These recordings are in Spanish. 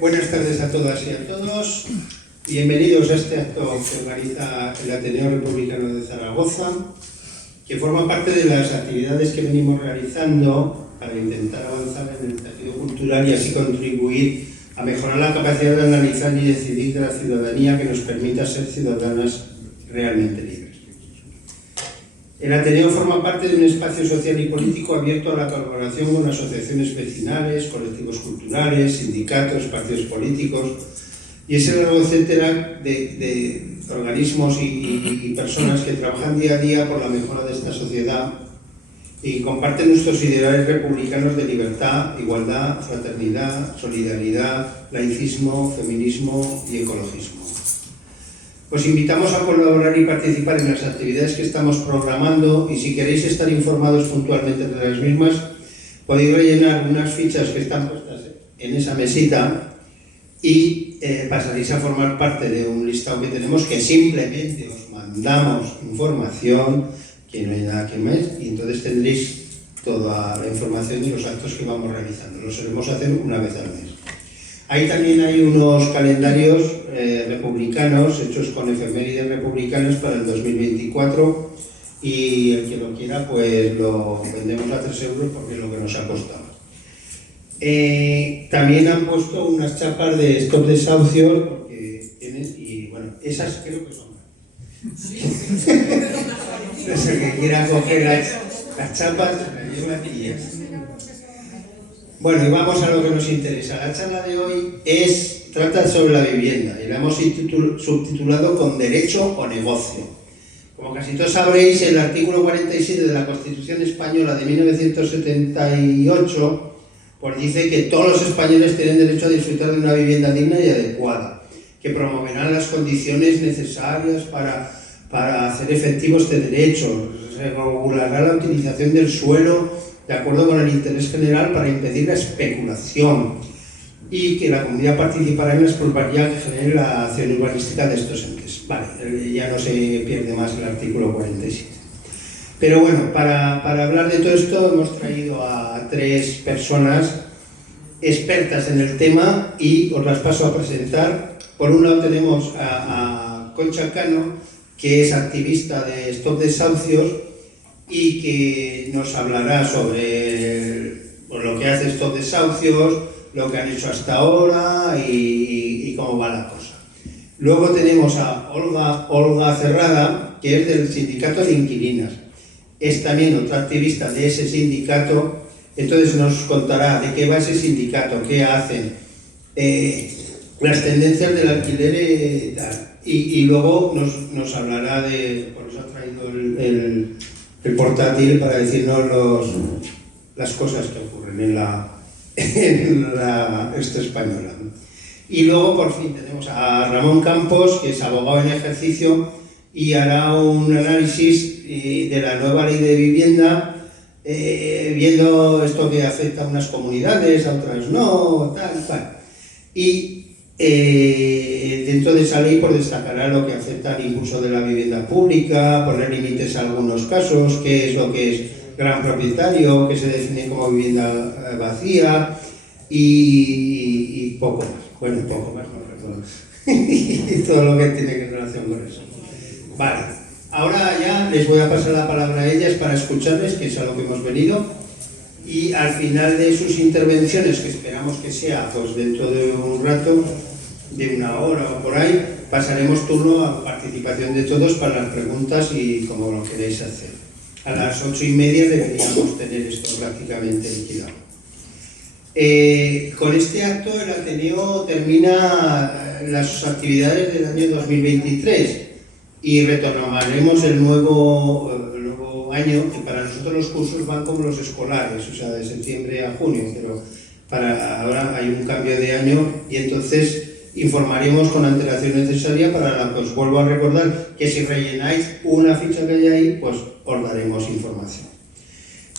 buenas tardes a todas y a todos. Bienvenidos a este acto que organiza el Ateneo Republicano de Zaragoza, que forma parte de las actividades que venimos realizando para intentar avanzar en el tejido cultural y así contribuir a mejorar la capacidad de analizar y decidir de la ciudadanía que nos permita ser ciudadanas realmente libres. El Ateneo forma parte de un espacio social y político abierto a la colaboración con asociaciones vecinales, colectivos culturales, sindicatos, partidos políticos y ese largo etcétera de organismos y personas que trabajan día a día por la mejora de esta sociedad y comparten nuestros ideales republicanos de libertad, igualdad, fraternidad, solidaridad, laicismo, feminismo y ecologismo. Os invitamos a colaborar y participar en las actividades que estamos programando y si queréis estar informados puntualmente de las mismas, podéis rellenar unas fichas que están puestas en esa mesita y pasaréis a formar parte de un listado que tenemos que simplemente os mandamos información, que no hay nada que más, y entonces tendréis toda la información de los actos que vamos realizando. Lo solemos hacer una vez al mes. Ahí también hay unos calendarios republicanos, hechos con efemérides republicanas para el 2024 y el que lo quiera pues lo vendemos a 3 euros porque es lo que nos ha costado. También han puesto unas chapas de stop desahucios porque y bueno, esas creo que son. Sí. Es el que quiera coger las chapas, las lleva y ya. Bueno, y vamos a lo que nos interesa. La charla de hoy trata sobre la vivienda y la hemos subtitulado con derecho o negocio. Como casi todos sabréis, el artículo 47 de la Constitución Española de 1978 pues dice que todos los españoles tienen derecho a disfrutar de una vivienda digna y adecuada, que promoverán las condiciones necesarias para hacer efectivo este derecho, se regulará la utilización del suelo de acuerdo con el interés general para impedir la especulación y que la comunidad participará en la explotación que genere la acción urbanística de estos entes. Vale, ya no se pierde más el artículo 47. Pero bueno, para hablar de todo esto hemos traído a 3 personas expertas en el tema y os las paso a presentar. Por un lado tenemos a Concha Cano, que es activista de Stop Desahucios y que nos hablará sobre lo que hace Stop Desahucios, lo que han hecho hasta ahora y cómo va la cosa. Luego tenemos a Olga Cerrada, que es del Sindicato de Inquilinas. Es también otra activista de ese sindicato, entonces nos contará de qué va ese sindicato, qué hacen, las tendencias del alquiler y luego nos hablará de, por eso ha traído el portátil para decirnos las cosas que ocurren en la española. Y luego por fin tenemos a Ramón Campos, que es abogado en ejercicio y hará un análisis de la nueva ley de vivienda, viendo esto que afecta a unas comunidades, a otras no, tal. Y dentro de esa ley pues, destacará lo que afecta al impulso de la vivienda pública, poner límites a algunos casos, qué es lo que es gran propietario, qué se define como vivienda vacía y poco más. Bueno, poco más, no recuerdo. Y todo lo que tiene que ver relación con eso. Vale, ahora ya les voy a pasar la palabra a ellas para escucharles, que es a lo que hemos venido. Y al final de sus intervenciones, que esperamos que sea pues, dentro de un rato, de 1 hora o por ahí, pasaremos turno a participación de todos para las preguntas y como lo queréis hacer. A las 8:30 deberíamos tener esto prácticamente liquidado. Con este acto el Ateneo termina las actividades del año 2023 y retomaremos el nuevo año, que para nosotros los cursos van como los escolares, o sea, de septiembre a junio, pero ahora hay un cambio de año y entonces informaremos con la antelación necesaria para la que os vuelvo a recordar que si rellenáis una ficha que hay ahí, pues os daremos información.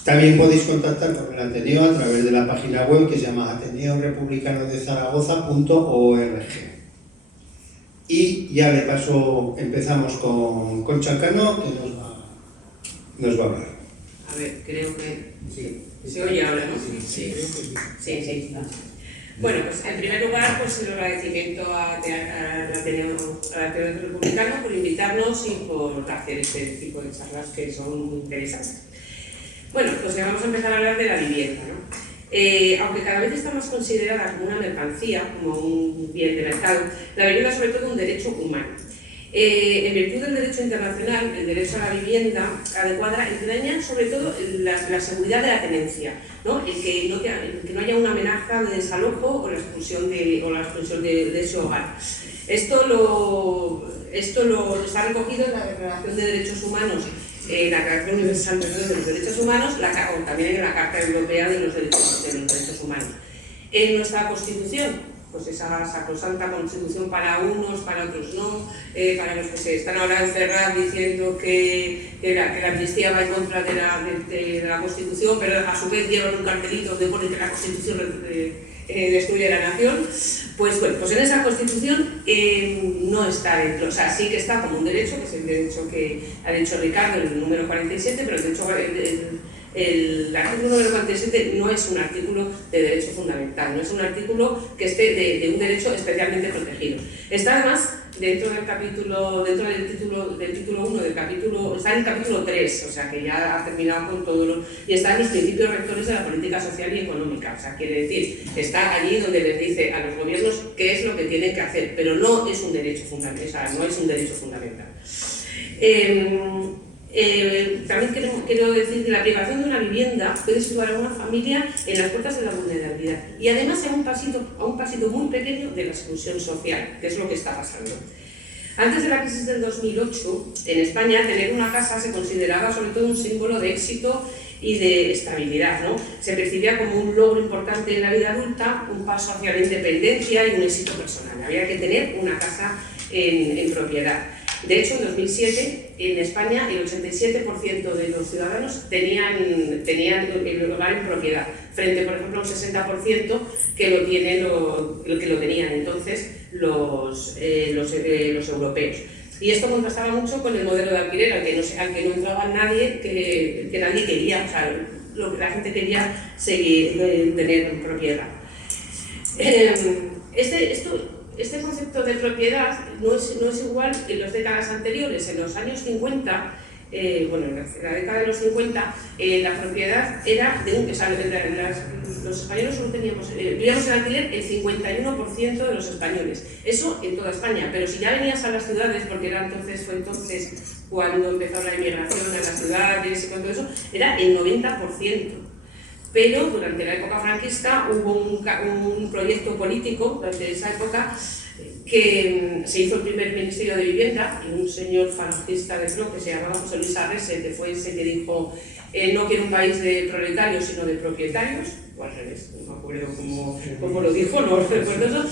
También podéis contactar con el Ateneo a través de la página web que se llama ateneorepublicanodezaragoza.org. Y ya de paso empezamos con Concha Cano, que nos va a hablar. A ver, creo que... Sí. ¿Se oye ahora, no? Sí. Bueno, pues en primer lugar, pues el agradecimiento al Ateneo Republicano por invitarnos y por hacer este tipo de charlas que son muy interesantes. Bueno, pues ya vamos a empezar a hablar de la vivienda, ¿no? Aunque cada vez está más considerada como una mercancía, como un bien de mercado, la vivienda es sobre todo un derecho humano. En virtud del derecho internacional, el derecho a la vivienda adecuada entraña sobre todo la seguridad de la tenencia, ¿no? El que no haya una amenaza de desalojo o la expulsión de ese hogar. Esto lo está recogido en la Declaración de Derechos Humanos, la Declaración Universal de los Derechos Humanos, o también en la Carta Europea de los Derechos Humanos. En nuestra Constitución, pues esa sacrosanta Constitución para unos, para otros no, para los que se están ahora encerrados diciendo que la amnistía va en contra de la Constitución, pero a su vez llevan un cartelito donde pone que la Constitución destruye la nación, pues bueno, pues en esa Constitución no está dentro, o sea, sí que está como un derecho, que es el derecho que ha dicho Ricardo, el número 47, pero de hecho el artículo número 47 no es un artículo de derecho fundamental, no es un artículo que esté de un derecho especialmente protegido. Está además dentro del título 1 del capítulo, está en el capítulo 3, o sea que ya ha terminado con todo y está en los principios rectores de la política social y económica, o sea, quiere decir, está allí donde les dice a los gobiernos qué es lo que tienen que hacer, pero no es un derecho fundamental, o sea, no es un derecho fundamental. También quiero decir que la privación de una vivienda puede situar a una familia en las puertas de la vulnerabilidad y además a un pasito muy pequeño de la exclusión social, que es lo que está pasando. Antes de la crisis del 2008, en España, tener una casa se consideraba sobre todo un símbolo de éxito y de estabilidad, ¿no? Se percibía como un logro importante en la vida adulta, un paso hacia la independencia y un éxito personal. Había que tener una casa en propiedad. De hecho, en 2007, en España, el 87% de los ciudadanos tenían el hogar en propiedad, frente, por ejemplo, a un 60% que lo tenían entonces los europeos. Y esto contrastaba mucho con el modelo de alquiler, al que no entraba nadie, que nadie quería, o sea, la gente quería seguir tener propiedad. Este concepto de propiedad no es igual que en las décadas anteriores. En los años 50, en la década de los 50, la propiedad era de un... O sea, los españoles solo vivíamos en alquiler el 51% de los españoles. Eso en toda España, pero si ya venías a las ciudades, porque fue entonces cuando empezó la inmigración a las ciudades y todo eso, era el 90%. Pero durante la época franquista hubo un proyecto político, durante esa época, que se hizo el primer Ministerio de Vivienda, y un señor falangista de pro que se llamaba José Luis Arrese, que fue ese que dijo no quiero un país de proletarios, sino de propietarios, o al revés, no me acuerdo cómo lo dijo, no recuerdo eso,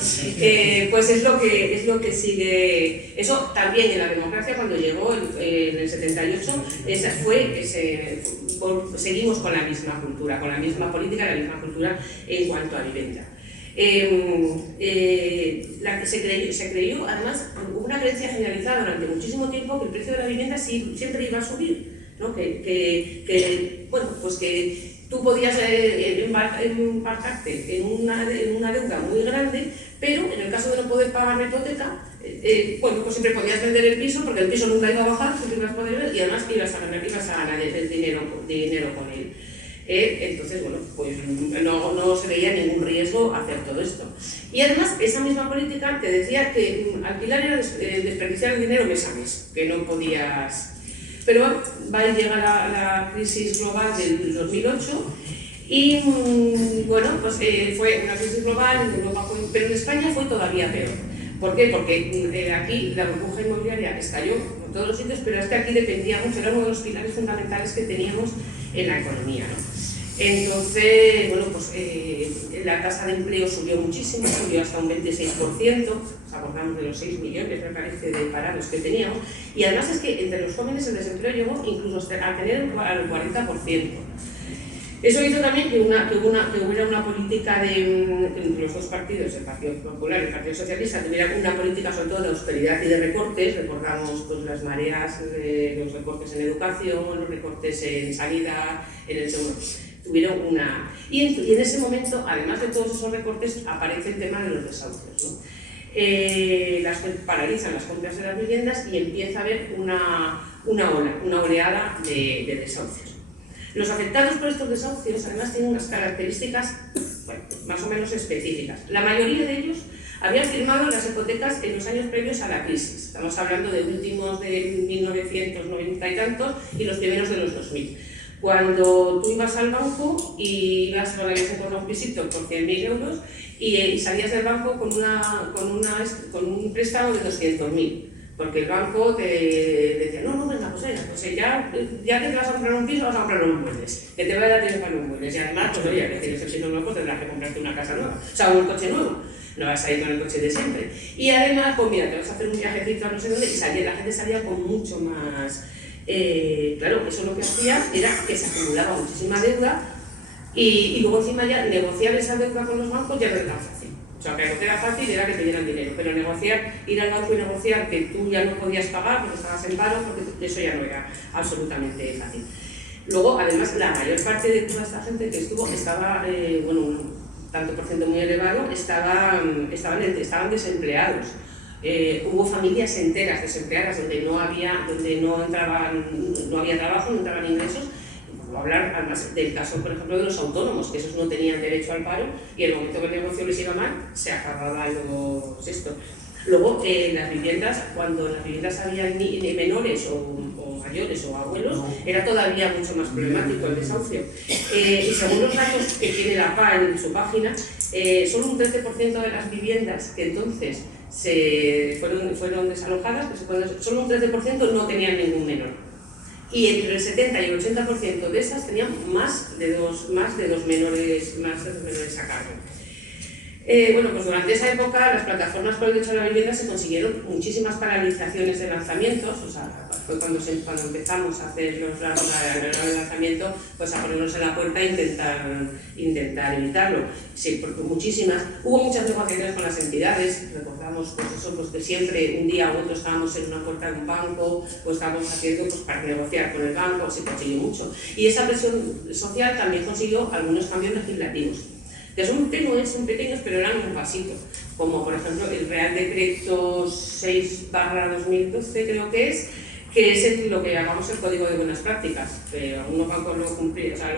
pues es lo que sigue, eso también en la democracia cuando llegó en el 78, seguimos con la misma cultura, con la misma política, la misma cultura en cuanto a vivienda. Se creyó, además, hubo una creencia generalizada durante muchísimo tiempo que el precio de la vivienda siempre iba a subir, ¿no? Que tú podías embarcarte en una deuda muy grande, pero en el caso de no poder pagar la hipoteca, pues siempre podías vender el piso porque el piso nunca iba a bajar, siempre ibas a poder ver y además ibas a ganar el dinero con él. Entonces, pues no se veía ningún riesgo hacer todo esto. Y además, esa misma política te decía que alquilar era desperdiciar el dinero mes a mes, que no podías... Pero llega la crisis global del 2008 y, fue una crisis global, en Europa pero en España fue todavía peor. ¿Por qué? Porque aquí la burbuja inmobiliaria estalló en todos los sitios, pero es que aquí dependía mucho, era uno de los pilares fundamentales que teníamos en la economía, ¿no? Entonces, la tasa de empleo subió muchísimo, subió hasta un 26%, nos acordamos de los 6 millones, me parece, de parados que teníamos, y además es que entre los jóvenes el desempleo llegó incluso a tener el 40%. Eso hizo también que hubiera una política de los dos partidos, el Partido Popular y el Partido Socialista, tuvieran una política sobre todo de austeridad y de recortes. Recordamos pues, las mareas, los recortes en educación, los recortes en sanidad, en el seguro. tuvieron una... Y en ese momento, además de todos esos recortes, aparece el tema de los desahucios, ¿no? Paralizan las compras de las viviendas y empieza a haber una oleada de desahucios. Los afectados por estos desahucios además tienen unas características, bueno, más o menos específicas. La mayoría de ellos habían firmado las hipotecas en los años previos a la crisis. Estamos hablando de últimos de 1990 y tantos y los primeros de los 2000. Cuando tú ibas al banco y habías encontrado un pisito por 100.000 euros y salías del banco con un préstamo de 200.000, porque el banco te decía, no, venga, pues ya que te vas a comprar un piso, vas a comprar unos muebles, que te va a dar dinero para los muebles, y además, pues oye, que tienes el piso nuevo, pues tendrás que comprarte una casa nueva, o sea, un coche nuevo, no vas a ir con el coche de siempre. Y además, pues mira, te vas a hacer un viajecito a no sé dónde, y la gente salía con mucho más... claro, eso lo que hacía era que se acumulaba muchísima deuda y luego encima ya negociar esa deuda con los bancos ya no era tan fácil. O sea, que lo que era fácil era que te dieran dinero, pero ir al banco y negociar que tú ya no podías pagar porque estabas en paro, porque eso ya no era absolutamente fácil. Luego, además, la mayor parte de toda esta gente que estaba, un tanto por ciento muy elevado, estaban desempleados. Hubo familias enteras desempleadas donde no había trabajo, no entraban ingresos. Puedo hablar además del caso, por ejemplo, de los autónomos, que esos no tenían derecho al paro y en el momento que el negocio les iba mal, se acababa esto. Luego, las viviendas, cuando las viviendas habían menores o mayores o abuelos, era todavía mucho más problemático el desahucio. Y según los datos que tiene la PA en su página, solo un 13% de las viviendas que entonces fueron desalojadas, solo un 13% no tenían ningún menor. Y entre el 70 y el 80% de esas tenían más de dos menores a cargo. Pues durante esa época las plataformas por el derecho a la vivienda se consiguieron muchísimas paralizaciones de lanzamientos, o sea, fue cuando empezamos a hacer el lanzamiento, pues a ponernos en la puerta e intentar evitarlo. Sí, porque hubo muchas negociaciones con las entidades, recordamos pues que siempre un día u otro estábamos en una puerta de un banco, o estábamos haciendo para negociar con el banco, se consiguió mucho. Y esa presión social también consiguió algunos cambios legislativos, que son tenues, son pequeños, pero eran un pasito, como por ejemplo el Real Decreto 6/2012, creo que es lo que llamamos el Código de Buenas Prácticas, que algunos bancos lo cumplían, o sea,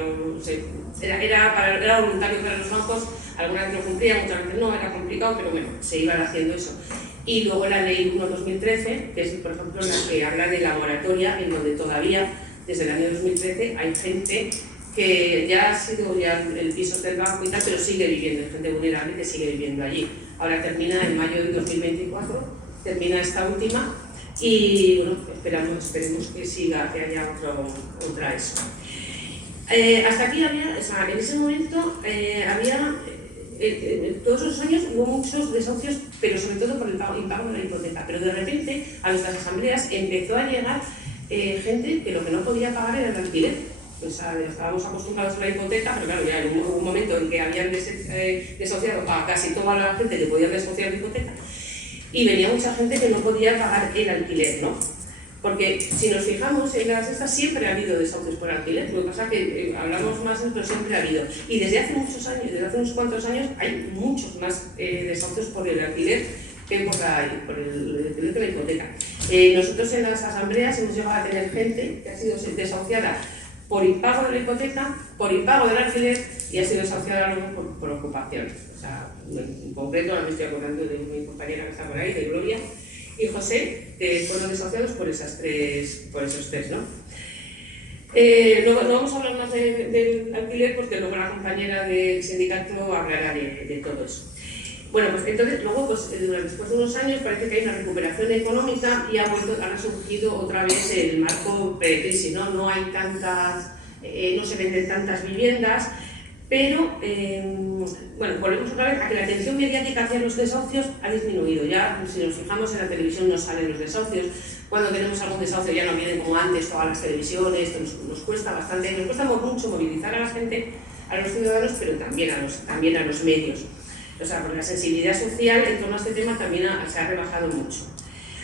era voluntario para los bancos, algunas veces lo cumplían, otras veces no, era complicado, pero bueno, se iban haciendo eso. Y luego la Ley 1/2013, que es por ejemplo la que habla de la moratoria, en donde todavía, desde el año 2013, hay gente que ya ha sido el piso del banco y tal, pero sigue viviendo, hay gente vulnerable que sigue viviendo allí. Ahora termina en mayo de 2024, termina esta última y bueno, esperemos que siga, que haya otra eso. Hasta aquí había, o sea, en ese momento todos esos años hubo muchos desahucios, pero sobre todo por el impago de la hipoteca, pero de repente a nuestras asambleas empezó a llegar gente que lo que no podía pagar era el alquiler. Pues, estábamos acostumbrados a la hipoteca, pero claro, ya hubo un momento en que habían desahuciado a casi toda la gente que podía desahuciar la hipoteca y venía mucha gente que no podía pagar el alquiler, ¿no? Porque si nos fijamos en las estas siempre ha habido desahucios por alquiler, lo que pasa es que hablamos más, pero siempre ha habido. Y desde hace muchos años, desde hace unos cuantos años, hay muchos más desahucios por el alquiler que por el alquiler de la hipoteca. Nosotros en las asambleas hemos llegado a tener gente que ha sido desahuciada por impago de la hipoteca, por impago del alquiler y ha sido desahuciada luego por ocupación. O sea, en concreto, ahora me estoy acordando de mi compañera que está por ahí, de Gloria y José, que fueron desahuciados por esos tres, ¿no? Luego no vamos a hablar más del alquiler porque luego la compañera del sindicato hablará de todo eso. Bueno, pues entonces, luego, después de unos años parece que hay una recuperación económica y ha surgido otra vez el marco pre-crisis, ¿no? No hay no se venden tantas viviendas, pero, volvemos otra vez a que la atención mediática hacia los desahucios ha disminuido. Ya, si nos fijamos en la televisión, no salen los desahucios. Cuando tenemos algún desahucio ya no vienen como antes todas las televisiones, nos cuesta bastante, nos cuesta mucho movilizar a la gente, a los ciudadanos, pero también a los medios. O sea, porque la sensibilidad social en torno a este tema también se ha rebajado mucho.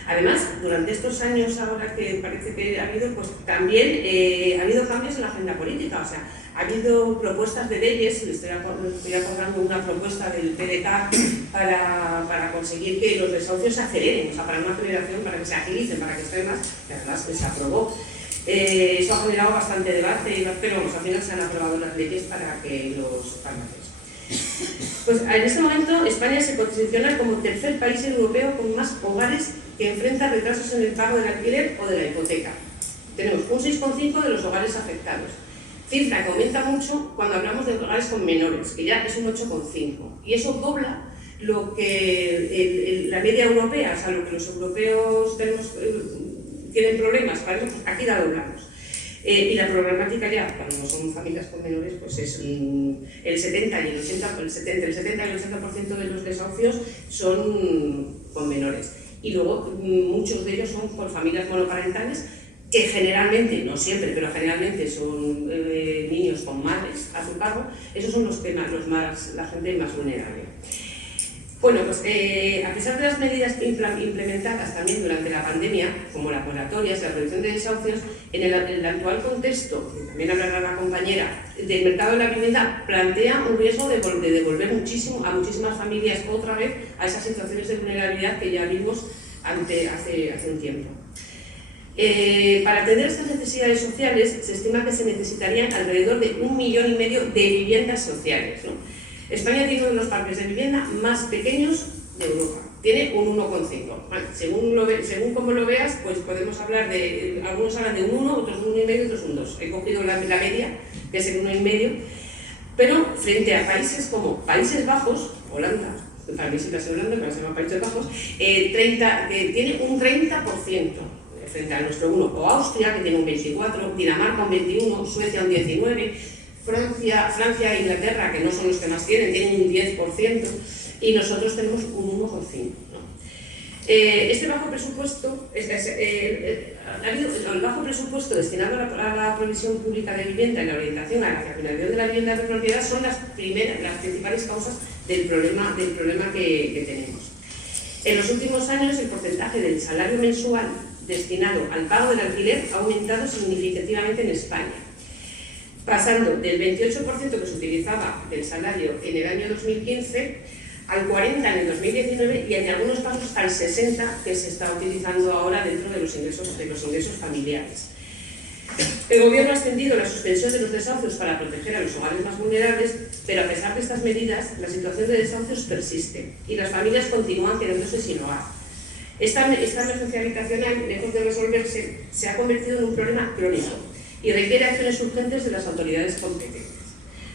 Además, durante estos años ahora que parece que ha habido, pues también ha habido cambios en la agenda política, o sea, ha habido propuestas de leyes, estoy acordando una propuesta del PDK para conseguir que los desahucios se aceleren, o sea, para una aceleración, para que se agilicen, para que estén más, que además se aprobó. Eso ha generado bastante debate, pero al final se han aprobado las leyes para que los farmacias. Pues en este momento España se posiciona como tercer país europeo con más hogares que enfrentan retrasos en el pago del alquiler o de la hipoteca. Tenemos un 6,5 de los hogares afectados, cifra que aumenta mucho cuando hablamos de hogares con menores, que ya es un 8,5, y eso dobla lo que la media europea, o sea, lo que los europeos tienen problemas, para eso, pues aquí la doblamos. Y la problemática ya, cuando son familias con menores, pues es el 70 y el 80% de los desahucios son con menores. Y luego muchos de ellos son por familias monoparentales, que generalmente, no siempre, pero generalmente son niños con madres a su cargo. Esos son la gente más vulnerable. Bueno, pues a pesar de las medidas implementadas también durante la pandemia, como las moratorias, la reducción de desahucios, en el actual contexto, también hablará la compañera, del mercado de la vivienda, plantea un riesgo de devolver a muchísimas familias otra vez a esas situaciones de vulnerabilidad que ya vimos hace un tiempo. Para atender estas necesidades sociales, se estima que se necesitarían alrededor de 1,5 millones de viviendas sociales, ¿no? España tiene uno de los parques de vivienda más pequeños de Europa, tiene un 1,5. Bueno, según como lo veas, pues podemos hablar de, algunos hablan de un 1, otros de un 1,5 y otros un 2. He cogido la media, que es el 1,5, pero frente a países como Países Bajos, Holanda, para mí siempre ha sido Holanda, pero se llama Países Bajos, tiene un 30% frente a nuestro 1, o Austria, que tiene un 24%, Dinamarca un 21%, Suecia un 19%, Francia e Inglaterra, que no son los que más tienen un 10%, y nosotros tenemos un 1,5%, ¿no? Este bajo presupuesto, el bajo presupuesto destinado a la provisión pública de vivienda y la orientación a la financiación de la vivienda de propiedad son las principales causas del problema que tenemos. En los últimos años, el porcentaje del salario mensual destinado al pago del alquiler ha aumentado significativamente en España, pasando del 28% que se utilizaba del salario en el año 2015 al 40% en el 2019 y en algunos casos hasta el 60% que se está utilizando ahora dentro de los ingresos familiares. El Gobierno ha extendido la suspensión de los desahucios para proteger a los hogares más vulnerables, pero a pesar de estas medidas, la situación de desahucios persiste y las familias continúan quedándose sin hogar. Esta emergencia habitacional, lejos de resolverse, se ha convertido en un problema crónico y requiere acciones urgentes de las autoridades competentes.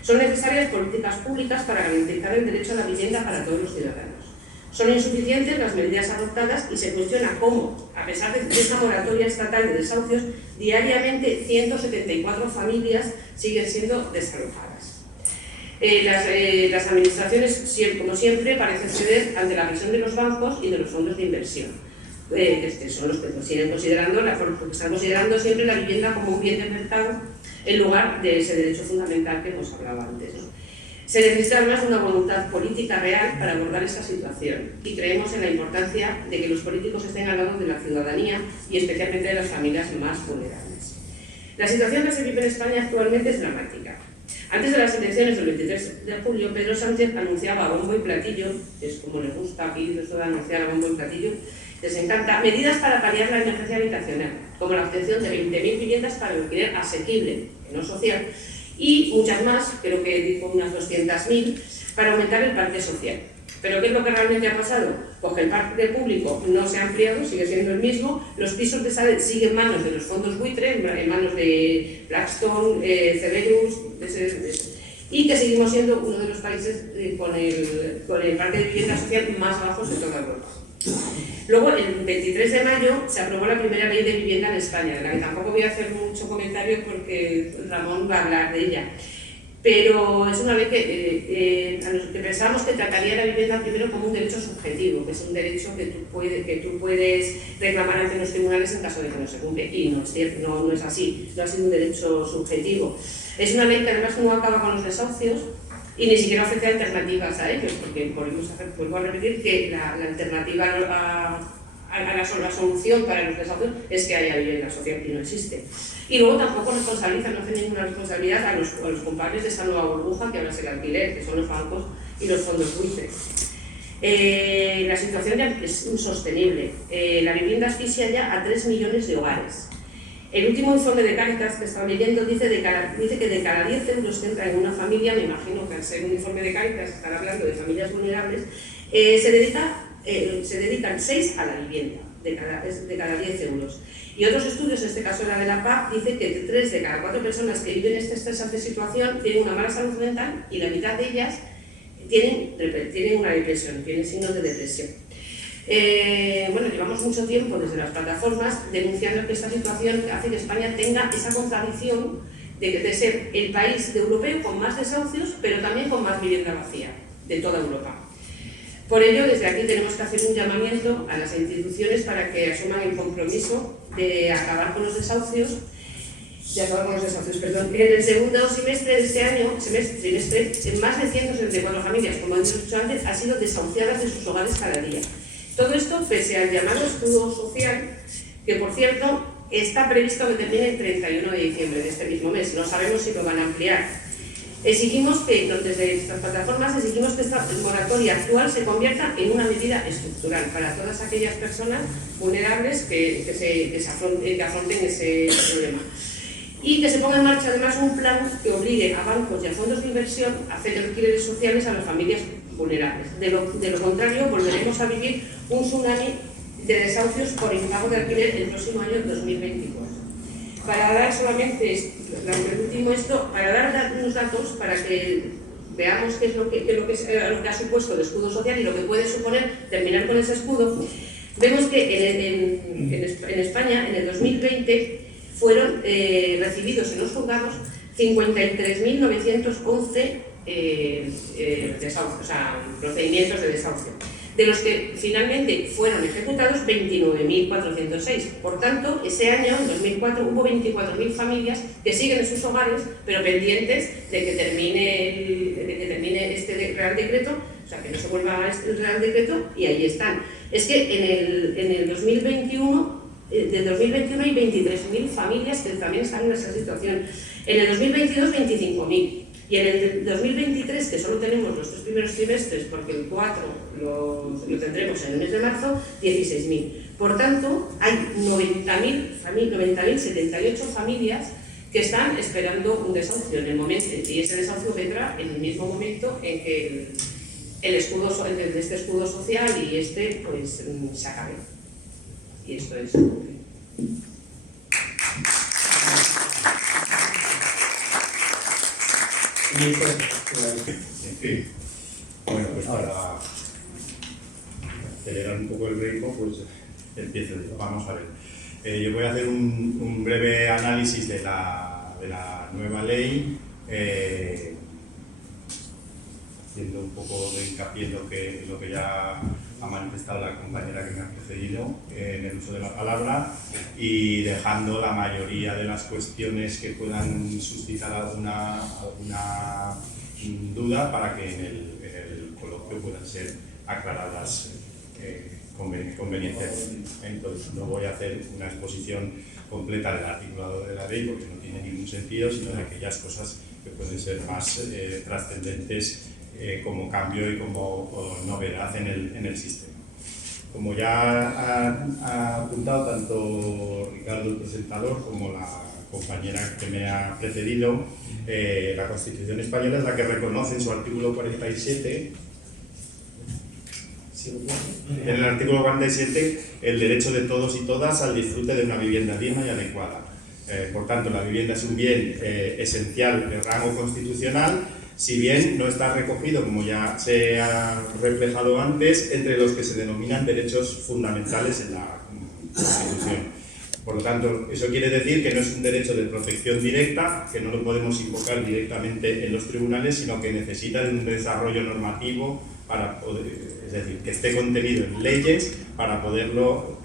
Son necesarias políticas públicas para garantizar el derecho a la vivienda para todos los ciudadanos. Son insuficientes las medidas adoptadas y se cuestiona cómo, a pesar de esta moratoria estatal de desahucios, diariamente 174 familias siguen siendo desalojadas. Las administraciones, como siempre, parecen ceder ante la presión de los bancos y de los fondos de inversión, que son los que están considerando siempre la vivienda como un bien de mercado en lugar de ese derecho fundamental que hemos hablado antes, ¿no? Se necesita además una voluntad política real para abordar esta situación y creemos en la importancia de que los políticos estén al lado de la ciudadanía y especialmente de las familias más vulnerables. La situación que se vive en España actualmente es dramática. Antes de las elecciones del 23 de julio, Pedro Sánchez anunciaba a bombo y platillo, es como le gusta aquí esto de anunciar a bombo y platillo, les encanta, medidas para paliar la emergencia habitacional, como la obtención de 20.000 viviendas para el alquiler asequible, no social, y muchas más, creo que dijo unas 200.000, para aumentar el parque social. ¿Pero qué es lo que realmente ha pasado? Pues que el parque público no se ha ampliado, sigue siendo el mismo, los pisos de Sareb siguen en manos de los fondos buitre, en manos de Blackstone, Cerberus, y que seguimos siendo uno de los países con el parque de vivienda social más bajos de toda Europa. Luego, el 23 de mayo se aprobó la primera ley de vivienda en España, de la que tampoco voy a hacer mucho comentario porque Ramón va a hablar de ella. Pero es una ley que pensamos que trataría la vivienda primero como un derecho subjetivo, que es un derecho que tú puedes reclamar ante los tribunales en caso de que no se cumple. Y no es cierto, no es así, no ha sido un derecho subjetivo. Es una ley que además no acaba con los desahucios y ni siquiera ofrece alternativas a ellos, porque vuelvo a repetir que la alternativa a la solución para los desahucios es que haya vivienda social, y no existe. Y luego tampoco responsabiliza, no hace ninguna responsabilidad a los culpables de esta nueva burbuja que ahora es el alquiler, que son los bancos y los fondos buitre. La situación ya es insostenible. La vivienda asfixia ya a 3 millones de hogares. El último informe de Cáritas que estaba leyendo dice que de cada 10 euros que entra en una familia, me imagino que al ser un informe de Cáritas, estar hablando de familias vulnerables, se dedican 6 a la vivienda, de cada 10 euros. Y otros estudios, en este caso la de la PAC, dice que 3 de cada 4 personas que viven esta estresante situación tienen una mala salud mental y la mitad de ellas tienen una depresión, tienen signos de depresión. Bueno, llevamos mucho tiempo desde las plataformas denunciando que esta situación hace que España tenga esa contradicción de ser el país europeo con más desahucios, pero también con más vivienda vacía de toda Europa. Por ello, desde aquí tenemos que hacer un llamamiento a las instituciones para que asuman el compromiso de acabar con los desahucios, perdón. En el segundo semestre de este año, trimestre, más de 174 familias, como he dicho antes, han sido desahuciadas de sus hogares cada día. Todo esto pese al llamado escudo social, que por cierto está previsto que termine el 31 de diciembre de este mismo mes. No sabemos si lo van a ampliar. Exigimos que, desde estas plataformas, exigimos que esta moratoria actual se convierta en una medida estructural para todas aquellas personas vulnerables que afronten ese problema. Y que se ponga en marcha además un plan que obligue a bancos y a fondos de inversión a hacer alquileres sociales a las familias vulnerables. De lo contrario, volveremos a vivir un tsunami de desahucios por impago de alquiler el próximo año 2024. Para dar solamente para dar unos datos para que veamos qué es lo que ha supuesto el escudo social y lo que puede suponer terminar con ese escudo, vemos que en España en el 2020 fueron recibidos en los juzgados 53.911 procedimientos de desahucio, de los que finalmente fueron ejecutados 29.406. Por tanto, ese año, en 2004, hubo 24.000 familias que siguen en sus hogares, pero pendientes de que termine este Real Decreto, o sea, que no se vuelva a este Real Decreto, y ahí están. Es que en el 2021, de 2021 hay 23.000 familias que también están en esa situación. En el 2022, 25.000. Y en el 2023, que solo tenemos los 3 primeros trimestres, porque el 4 lo tendremos en el mes de marzo, 16.000. Por tanto, hay 90.078 familias que están esperando un desahucio en el momento, y ese desahucio vendrá en el mismo momento en que este escudo social y pues se acabe. Y esto es. En fin, bueno, pues para acelerar un poco el ritmo, pues empiezo yo. Vamos a ver. Yo voy a hacer un breve análisis de la nueva ley, haciendo un poco de hincapié en lo que ya ha manifestado la compañera que me ha precedido en el uso de la palabra, y dejando la mayoría de las cuestiones que puedan suscitar alguna duda para que en el coloquio puedan ser aclaradas convenientemente. Entonces, no voy a hacer una exposición completa del articulado de la ley porque no tiene ningún sentido, sino de aquellas cosas que pueden ser más trascendentes como cambio y como novedad en el sistema. Como ya ha apuntado tanto Ricardo, el presentador, como la compañera que me ha precedido, la Constitución española es la que reconoce en su artículo 47, en el artículo 47, el derecho de todos y todas al disfrute de una vivienda digna y adecuada. Por tanto, la vivienda es un bien esencial de rango constitucional, si bien no está recogido, como ya se ha reflejado antes, entre los que se denominan derechos fundamentales en la Constitución. Por lo tanto, eso quiere decir que no es un derecho de protección directa, que no lo podemos invocar directamente en los tribunales, sino que necesita de un desarrollo normativo para poder, es decir, que esté contenido en leyes para poderlo,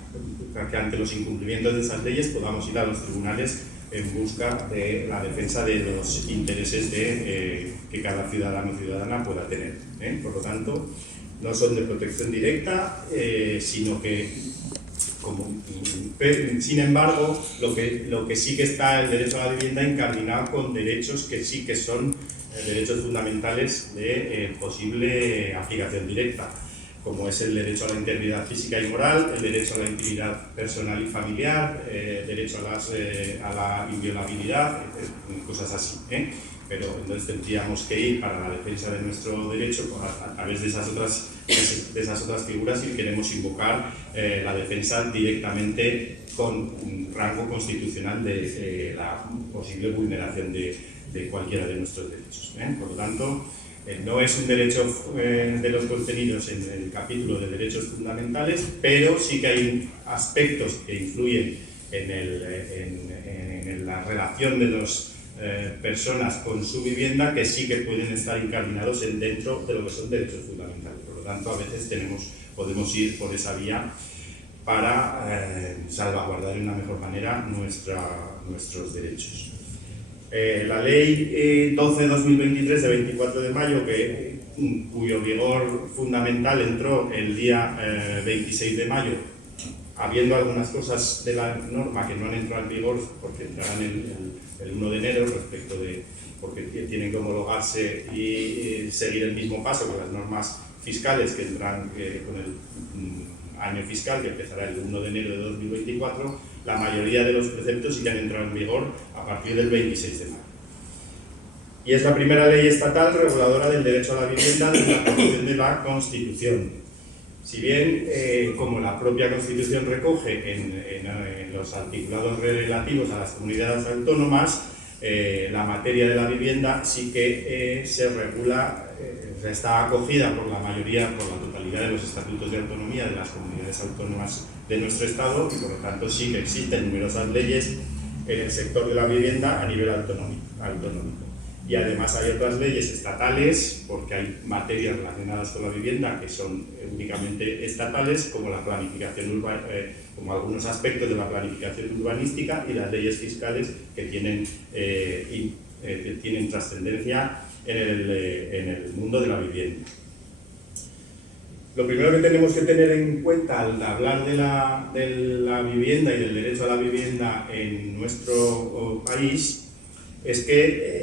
que ante los incumplimientos de esas leyes podamos ir a los tribunales en busca de la defensa de los intereses que cada ciudadano o ciudadana pueda tener. Por lo tanto, no son de protección directa, sino que Sin embargo, lo que sí que está el derecho a la vivienda incardinado con derechos que sí que son derechos fundamentales de posible aplicación directa, como es el derecho a la integridad física y moral, el derecho a la intimidad personal y familiar, derecho a la inviolabilidad, cosas así. Pero entonces tendríamos que ir para la defensa de nuestro derecho a través de esas otras figuras si queremos invocar la defensa directamente con un rango constitucional de la posible vulneración de cualquiera de nuestros derechos. Por lo tanto, no es un derecho de los contenidos en el capítulo de derechos fundamentales, pero sí que hay aspectos que influyen en la relación de las personas con su vivienda que sí que pueden estar incardinados dentro de lo que son derechos fundamentales. Por lo tanto, a veces podemos ir por esa vía para salvaguardar de una mejor manera nuestros derechos. La Ley 12/2023 de 24 de mayo, cuyo vigor fundamental entró el día 26 de mayo, habiendo algunas cosas de la norma que no han entrado en vigor porque entrarán el 1 de enero porque tienen que homologarse y seguir el mismo paso que las normas fiscales que entran con el año fiscal que empezará el 1 de enero de 2024, la mayoría de los preceptos sí que han entrado en vigor a partir del 26 de mayo. Y es la primera ley estatal reguladora del derecho a la vivienda desde la aprobación de la Constitución. Si bien, como la propia Constitución recoge en los articulados relativos a las comunidades autónomas, la materia de la vivienda sí que se regula, está acogida por la totalidad de los estatutos de autonomía de las comunidades autónomas de nuestro Estado y por lo tanto sí que existen numerosas leyes en el sector de la vivienda a nivel autonómico. Y además hay otras leyes estatales, porque hay materias relacionadas con la vivienda que son únicamente estatales, como la planificación como algunos aspectos de la planificación urbanística y las leyes fiscales que tienen trascendencia en el mundo de la vivienda. Lo primero que tenemos que tener en cuenta al hablar de la vivienda y del derecho a la vivienda en nuestro país es que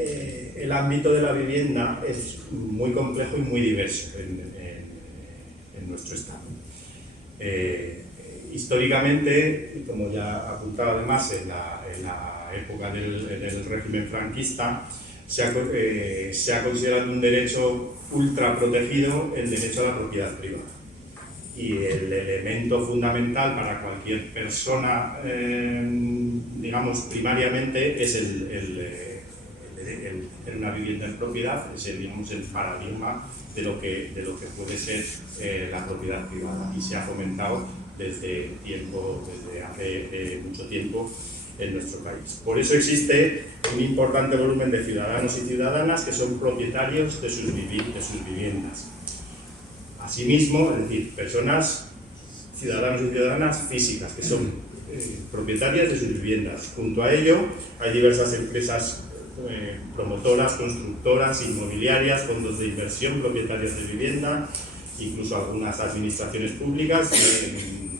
el ámbito de la vivienda es muy complejo y muy diverso en nuestro Estado. Históricamente, y como ya apuntaba además en la época del régimen franquista, se ha considerado un derecho ultra protegido el derecho a la propiedad privada. Y el elemento fundamental para cualquier persona, digamos, primariamente es una vivienda en propiedad, es digamos, el paradigma de lo que puede ser la propiedad privada y se ha fomentado desde hace mucho tiempo en nuestro país. Por eso existe un importante volumen de ciudadanos y ciudadanas que son propietarios de sus viviendas. Asimismo, es decir, ciudadanos y ciudadanas físicas que son propietarias de sus viviendas. Junto a ello, hay diversas empresas promotoras, constructoras, inmobiliarias, fondos de inversión, propietarios de vivienda, incluso algunas administraciones públicas,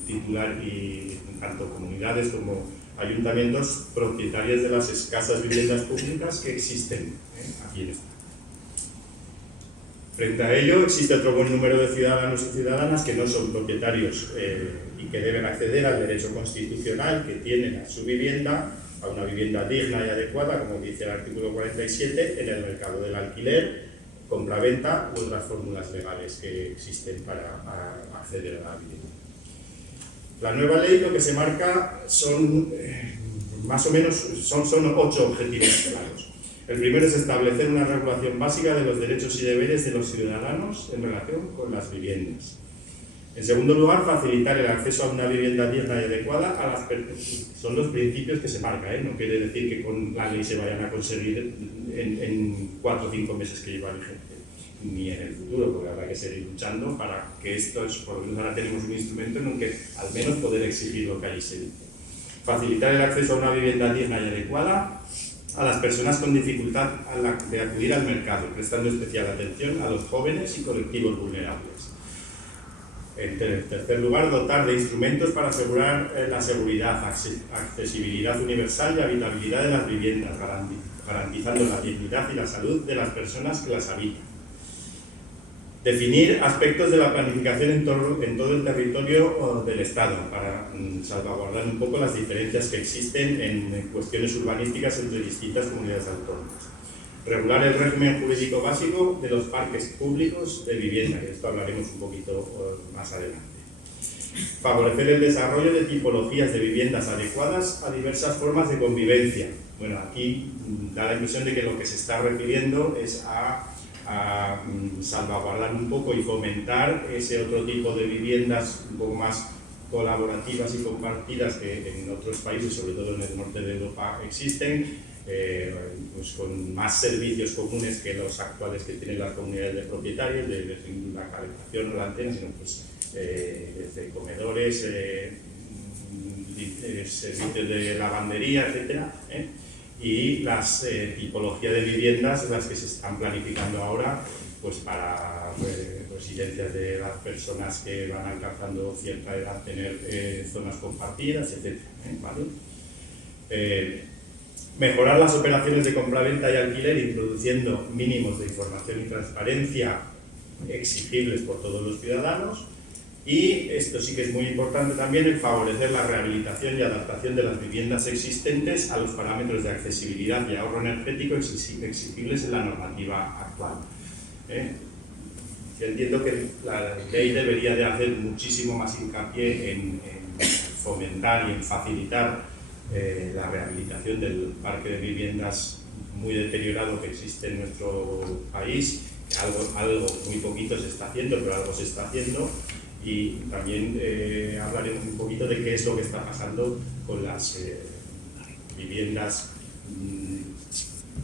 titular y tanto comunidades como ayuntamientos propietarios de las escasas viviendas públicas que existen aquí en España. Frente a ello, existe otro buen número de ciudadanos y ciudadanas que no son propietarios y que deben acceder al derecho constitucional que tienen a su vivienda, a una vivienda digna y adecuada, como dice el artículo 47, en el mercado del alquiler, compraventa u otras fórmulas legales que existen para acceder a la vivienda. La nueva ley lo que se marca son más o menos son 8 objetivos claros. El primero es establecer una regulación básica de los derechos y deberes de los ciudadanos en relación con las viviendas. En segundo lugar, facilitar el acceso a una vivienda digna y adecuada a las personas. Son los principios que se marcan, no quiere decir que con la ley se vayan a conseguir en 4 o 5 meses que lleva vigente, ni en el futuro, porque habrá que seguir luchando para que esto, por lo menos ahora tenemos un instrumento en el que al menos poder exigir lo que allí se dice. Facilitar el acceso a una vivienda digna y adecuada a las personas con dificultad de acudir al mercado, prestando especial atención a los jóvenes y colectivos vulnerables. En tercer lugar, dotar de instrumentos para asegurar la seguridad, accesibilidad universal y habitabilidad de las viviendas, garantizando la dignidad y la salud de las personas que las habitan. Definir aspectos de la planificación en todo el territorio del Estado para salvaguardar un poco las diferencias que existen en cuestiones urbanísticas entre distintas comunidades autónomas. Regular el régimen jurídico básico de los parques públicos de vivienda, que de esto hablaremos un poquito más adelante. Favorecer el desarrollo de tipologías de viviendas adecuadas a diversas formas de convivencia. Bueno, aquí da la impresión de que lo que se está refiriendo es a salvaguardar un poco y fomentar ese otro tipo de viviendas un poco más colaborativas y compartidas que en otros países, sobre todo en el norte de Europa, existen, pues con más servicios comunes que los actuales que tienen las comunidades de propietarios, de la calefacción o la antena, sino pues desde comedores, servicios de lavandería, etcétera, y las tipologías de viviendas, las que se están planificando ahora, pues para residencias de las personas que van alcanzando cierta edad, tener zonas compartidas, etcétera, ¿vale? Mejorar las operaciones de compraventa y alquiler, introduciendo mínimos de información y transparencia exigibles por todos los ciudadanos. Y esto sí que es muy importante también, el favorecer la rehabilitación y adaptación de las viviendas existentes a los parámetros de accesibilidad y ahorro energético exigibles en la normativa actual. Yo entiendo que la ley debería de hacer muchísimo más hincapié en fomentar y en facilitar la rehabilitación del parque de viviendas muy deteriorado que existe en nuestro país. Algo muy poquito se está haciendo, pero algo se está haciendo. Y también hablaremos un poquito de qué es lo que está pasando con las viviendas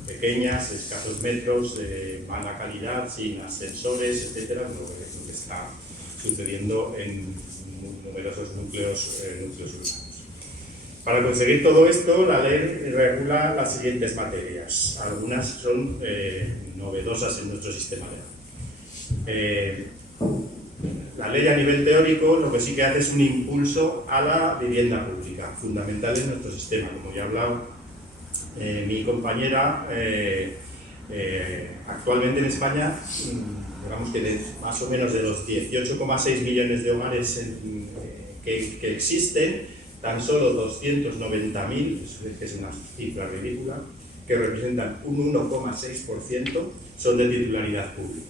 pequeñas, escasos metros, de mala calidad, sin ascensores, etcétera, lo que está sucediendo en numerosos núcleos urbanos. Para conseguir todo esto, la ley regula las siguientes materias. Algunas son novedosas en nuestro sistema legal. La ley a nivel teórico lo que sí que hace es un impulso a la vivienda pública, fundamental en nuestro sistema. Como ya ha hablado mi compañera, actualmente en España, digamos que de más o menos de los 18,6 millones de hogares que existen, tan solo 290.000, que es una cifra ridícula, que representan un 1,6%, son de titularidad pública.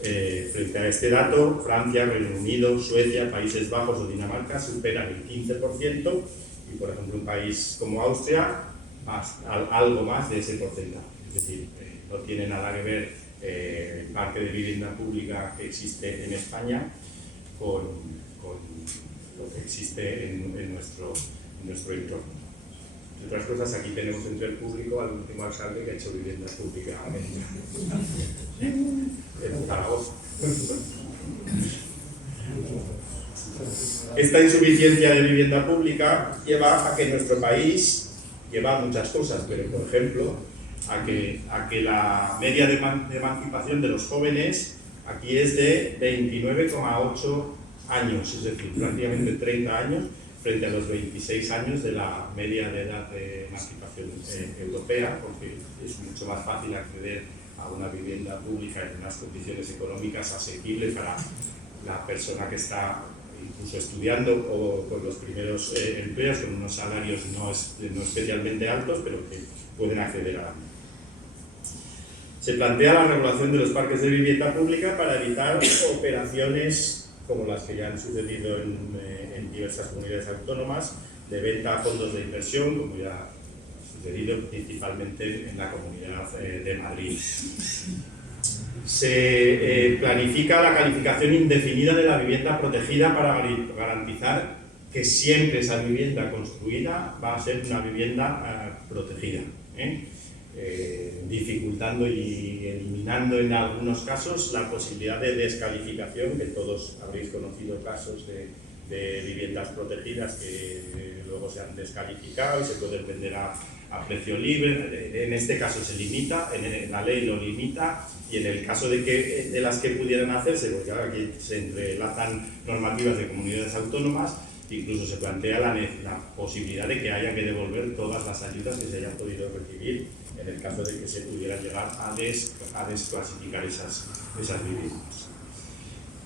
Frente a este dato, Francia, Reino Unido, Suecia, Países Bajos o Dinamarca superan el 15%, y por ejemplo un país como Austria, algo más de ese porcentaje. Es decir, no tiene nada que ver el parque de vivienda pública que existe en España con lo que existe en nuestro entorno. Entre otras cosas, aquí tenemos entre el público al último alcalde que ha hecho vivienda pública en Zaragoza. Esta insuficiencia de vivienda pública lleva a que nuestro país lleva muchas cosas, pero por ejemplo, a que la media de emancipación de los jóvenes aquí es de 29,8 años, es decir, prácticamente 30 años, frente a los 26 años de la media de edad de emancipación europea, porque es mucho más fácil acceder a una vivienda pública en unas condiciones económicas asequibles para la persona que está incluso estudiando o con los primeros empleos, con unos salarios no especialmente altos, pero que pueden acceder a la misma. Se plantea la regulación de los parques de vivienda pública para evitar operaciones como las que ya han sucedido en diversas comunidades autónomas, de venta a fondos de inversión, como ya ha sucedido principalmente en la Comunidad de Madrid. Se planifica la calificación indefinida de la vivienda protegida para garantizar que siempre esa vivienda construida va a ser una vivienda protegida, dificultando y eliminando en algunos casos la posibilidad de descalificación, que todos habréis conocido casos de de viviendas protegidas que luego se han descalificado y se pueden vender a precio libre. En este caso se limita, en la ley lo limita, y en el caso de las que pudieran hacerse, porque ahora aquí se entrelazan normativas de comunidades autónomas, incluso se plantea la posibilidad de que haya que devolver todas las ayudas que se hayan podido recibir en el caso de que se pudiera llegar a desclasificar esas viviendas.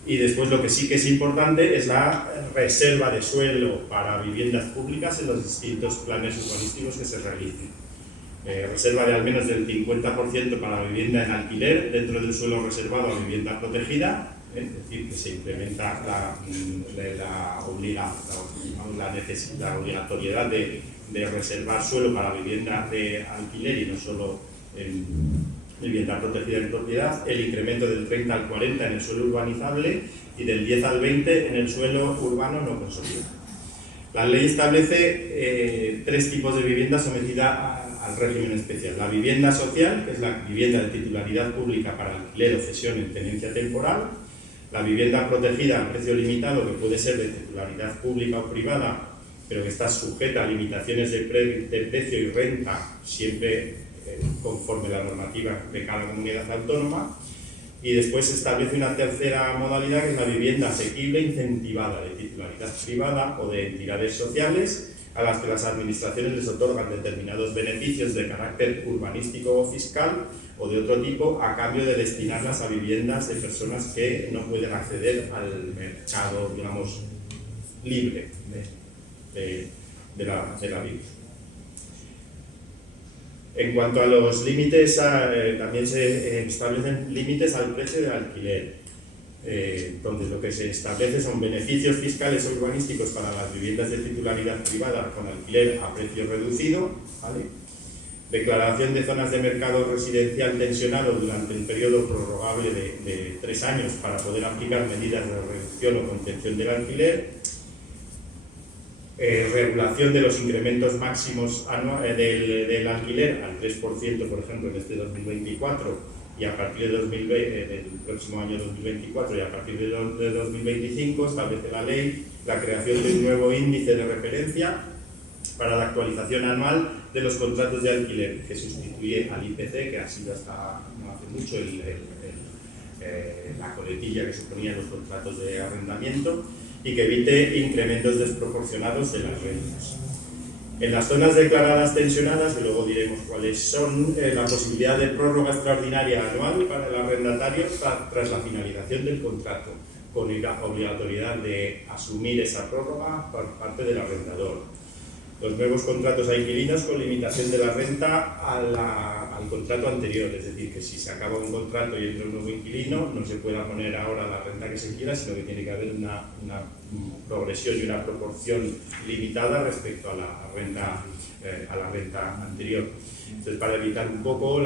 Y después lo que sí que es importante es la reserva de suelo para viviendas públicas en los distintos planes urbanísticos que se realicen. Reserva de al menos del 50% para la vivienda en alquiler dentro del suelo reservado a vivienda protegida, es decir, que se implementa la obligatoriedad de reservar suelo para vivienda de alquiler y no solo en vivienda protegida en propiedad, el incremento del 30 al 40 en el suelo urbanizable y del 10 al 20 en el suelo urbano no consolidado. La ley establece 3 tipos de vivienda sometida al régimen especial. La vivienda social, que es la vivienda de titularidad pública para alquiler o cesión en tenencia temporal. La vivienda protegida a precio limitado, que puede ser de titularidad pública o privada, pero que está sujeta a limitaciones de precio y renta, siempre conforme la normativa de cada comunidad autónoma. Y después se establece una tercera modalidad, que es la vivienda asequible incentivada de titularidad privada o de entidades sociales, a las que las administraciones les otorgan determinados beneficios de carácter urbanístico o fiscal o de otro tipo a cambio de destinarlas a viviendas de personas que no pueden acceder al mercado, digamos, libre de la vivienda. En cuanto a los límites, también se establecen límites al precio de alquiler. Entonces, lo que se establece son beneficios fiscales o urbanísticos para las viviendas de titularidad privada con alquiler a precio reducido, ¿vale? Declaración de zonas de mercado residencial tensionado durante un periodo prorrogable de 3 años para poder aplicar medidas de reducción o contención del alquiler. Regulación de los incrementos máximos del alquiler al 3%, por ejemplo, en este 2024, y a partir del próximo año 2024 y a partir de 2025 establece la ley la creación de un nuevo índice de referencia para la actualización anual de los contratos de alquiler, que sustituye al IPC, que ha sido hasta no hace mucho la coletilla que se ponía en los contratos de arrendamiento, y que evite incrementos desproporcionados de las rentas. En las zonas declaradas tensionadas, y luego diremos cuáles son, la posibilidad de prórroga extraordinaria anual para el arrendatario tras la finalización del contrato, con la obligatoriedad de asumir esa prórroga por parte del arrendador. Los nuevos contratos a inquilinos con limitación de la renta al contrato anterior, es decir, que si se acaba un contrato y entra un nuevo inquilino, no se pueda poner ahora la renta que se quiera, sino que tiene que haber una progresión y una proporción limitada respecto a la renta anterior. Entonces, para evitar un poco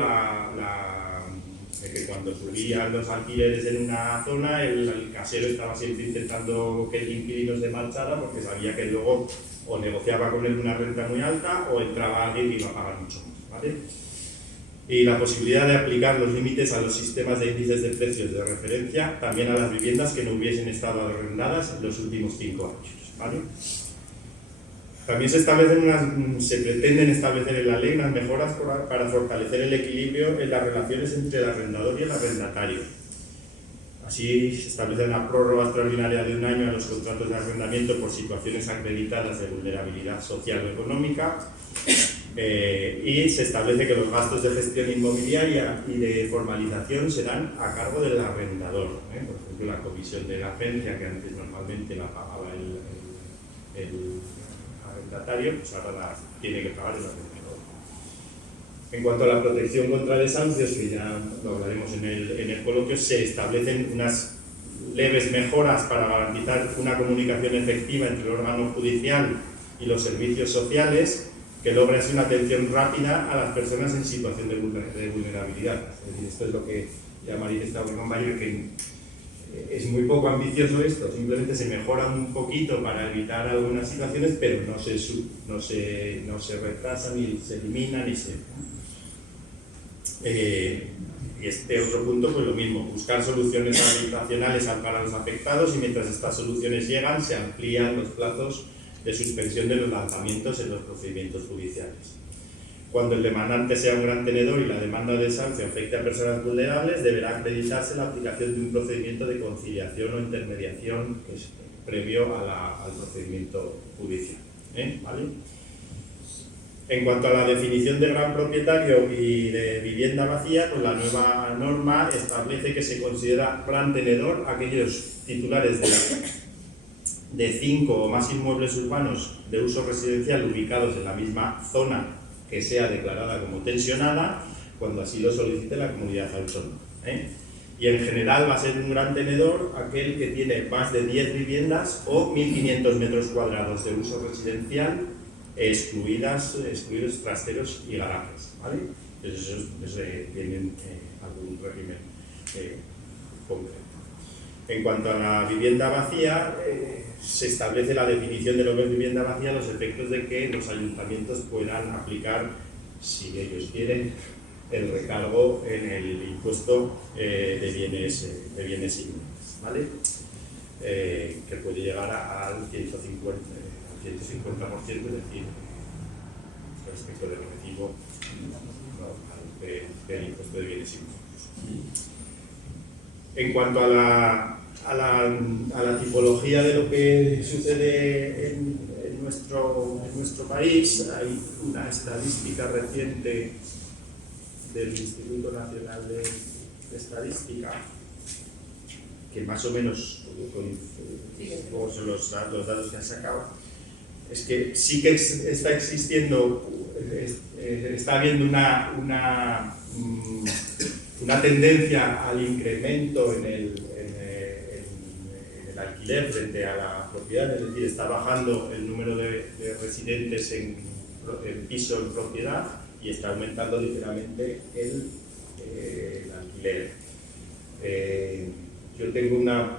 que cuando subían los alquileres en una zona, el casero estaba siempre intentando que el inquilino se marchara porque sabía que luego o negociaba con él una renta muy alta o entraba alguien y iba a pagar mucho más, ¿vale? Y la posibilidad de aplicar los límites a los sistemas de índices de precios de referencia también a las viviendas que no hubiesen estado arrendadas en los últimos 5 años, ¿vale? También se pretenden establecer en la ley unas mejoras para fortalecer el equilibrio en las relaciones entre el arrendador y el arrendatario. Así se establece una prórroga extraordinaria de 1 año a los contratos de arrendamiento por situaciones acreditadas de vulnerabilidad social o económica, y se establece que los gastos de gestión inmobiliaria y de formalización serán a cargo del arrendador. Por ejemplo, la comisión de la agencia, que antes normalmente la pagaba el arrendatario, pues ahora la tiene que pagar el arrendador. En cuanto a la protección contra desahucios, que ya lo hablaremos en el coloquio, se establecen unas leves mejoras para garantizar una comunicación efectiva entre el órgano judicial y los servicios sociales, que logre así una atención rápida a las personas en situación de vulnerabilidad. Es decir, esto es lo que ya manifestaba Juan Mayor, que es muy poco ambicioso esto, simplemente se mejora un poquito para evitar algunas situaciones, pero no se retrasan ni se eliminan ni se... Y este otro punto, pues lo mismo, buscar soluciones habitacionales para los afectados y mientras estas soluciones llegan se amplían los plazos de suspensión de los lanzamientos en los procedimientos judiciales. Cuando el demandante sea un gran tenedor y la demanda de desahucio afecte a personas vulnerables, deberá acreditarse la aplicación de un procedimiento de conciliación o intermediación que es previo al procedimiento judicial. ¿Vale? En cuanto a la definición de gran propietario y de vivienda vacía, pues la nueva norma establece que se considera gran tenedor aquellos titulares de 5 o más inmuebles urbanos de uso residencial ubicados en la misma zona que sea declarada como tensionada, cuando así lo solicite la comunidad autónoma. Y en general va a ser un gran tenedor aquel que tiene más de 10 viviendas o 1.500 metros cuadrados de uso residencial, excluidos trasteros y garajes, ¿vale? Entonces esos tienen algún régimen concreto. En cuanto a la vivienda vacía, se establece la definición de lo que es vivienda vacía a los efectos de que los ayuntamientos puedan aplicar, si ellos quieren, el recargo en el impuesto de bienes inmuebles, ¿vale? Que puede llegar al 150%, es decir, respecto del objetivo del impuesto de bienes inmuebles. En cuanto a la tipología de lo que sucede en nuestro país, hay una estadística reciente del Instituto Nacional de Estadística que más o menos, como son los datos que han sacado, es que sí que está existiendo, está habiendo una tendencia al incremento en el alquiler frente a la propiedad, es decir, está bajando el número de residentes en piso en propiedad y está aumentando ligeramente el alquiler. Yo tengo una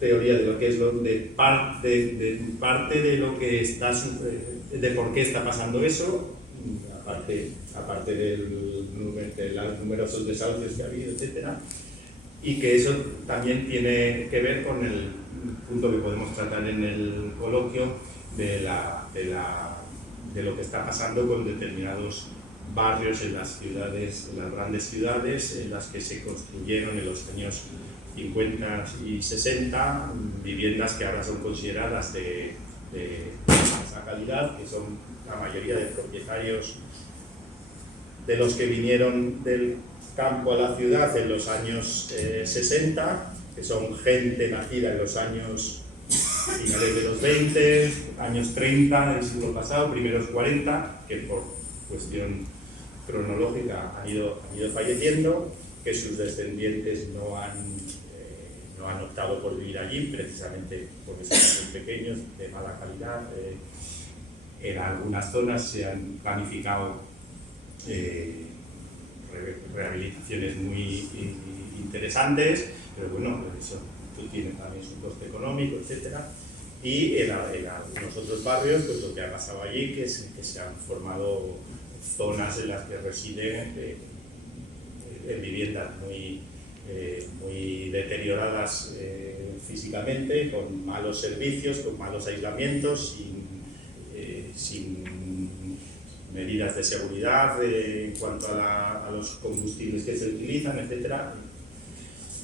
teoría de lo que es parte de lo que está, de por qué está pasando eso, aparte de los numerosos desahucios que ha habido, etcétera, y que eso también tiene que ver con el punto que podemos tratar en el coloquio de lo que está pasando con determinados barrios en las ciudades, en las grandes ciudades, en las que se construyeron en los años 50 y 60 viviendas que ahora son consideradas de alta calidad, que son la mayoría de propietarios de los que vinieron del campo a la ciudad en los años 60, que son gente nacida en los años finales de los 20, años 30 del siglo pasado, primeros 40, que por cuestión cronológica han ido falleciendo, que sus descendientes no han optado por vivir allí, precisamente porque son muy pequeños, de mala calidad. En algunas zonas se han planificado rehabilitaciones muy interesantes, pero bueno, eso tiene también su coste económico, etc. Y en algunos otros barrios, pues lo que ha pasado allí, que se han formado zonas en las que residen en viviendas muy deterioradas físicamente, con malos servicios, con malos aislamientos, sin medidas de seguridad en cuanto a los combustibles que se utilizan, etc.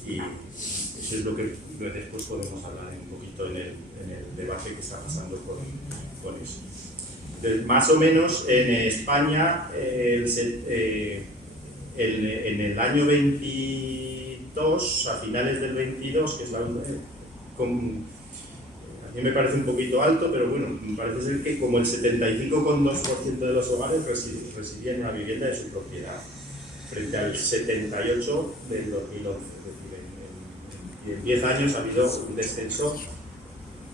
Y eso es lo que después podemos hablar un poquito en el debate que está pasando con eso. Entonces, más o menos en España, en el año 22, a finales del 22, que es a mí me parece un poquito alto, pero bueno, me parece ser que como el 75,2% de los hogares residían en una vivienda de su propiedad, frente al 78% del 2011. Es decir, en 10 años ha habido un descenso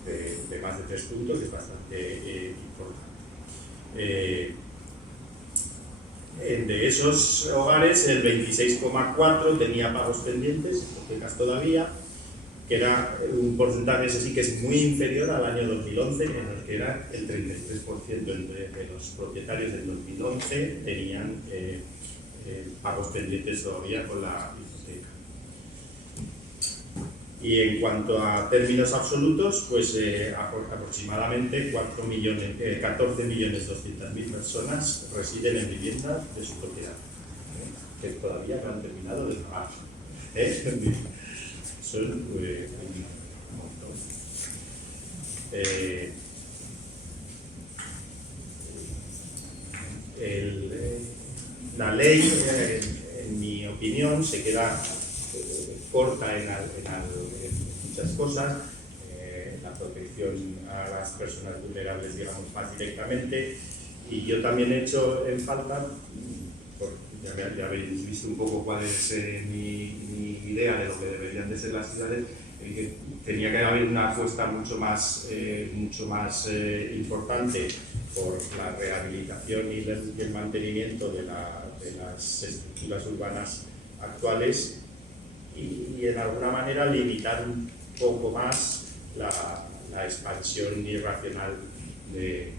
de más de 3 puntos, que es bastante importante. De esos hogares, el 26,4% tenía pagos pendientes, hipotecas todavía, que era un porcentaje, ese sí que es muy inferior al año 2011, en el que era el 33% de los propietarios del 2011 tenían pagos pendientes todavía con la hipoteca. Y en cuanto a términos absolutos, pues aproximadamente 14.200.000 personas residen en viviendas de su propiedad, que todavía no han terminado de pagar. Son un montón. La ley, en mi opinión, se queda corta en muchas cosas. La protección a las personas vulnerables, digamos, más directamente. Y yo también he hecho en falta, ya habéis visto un poco cuál es mi idea de lo que deberían de ser las ciudades, que tenía que haber una apuesta mucho más importante por la rehabilitación y el mantenimiento de las estructuras urbanas actuales y en alguna manera limitar un poco más la expansión irracional de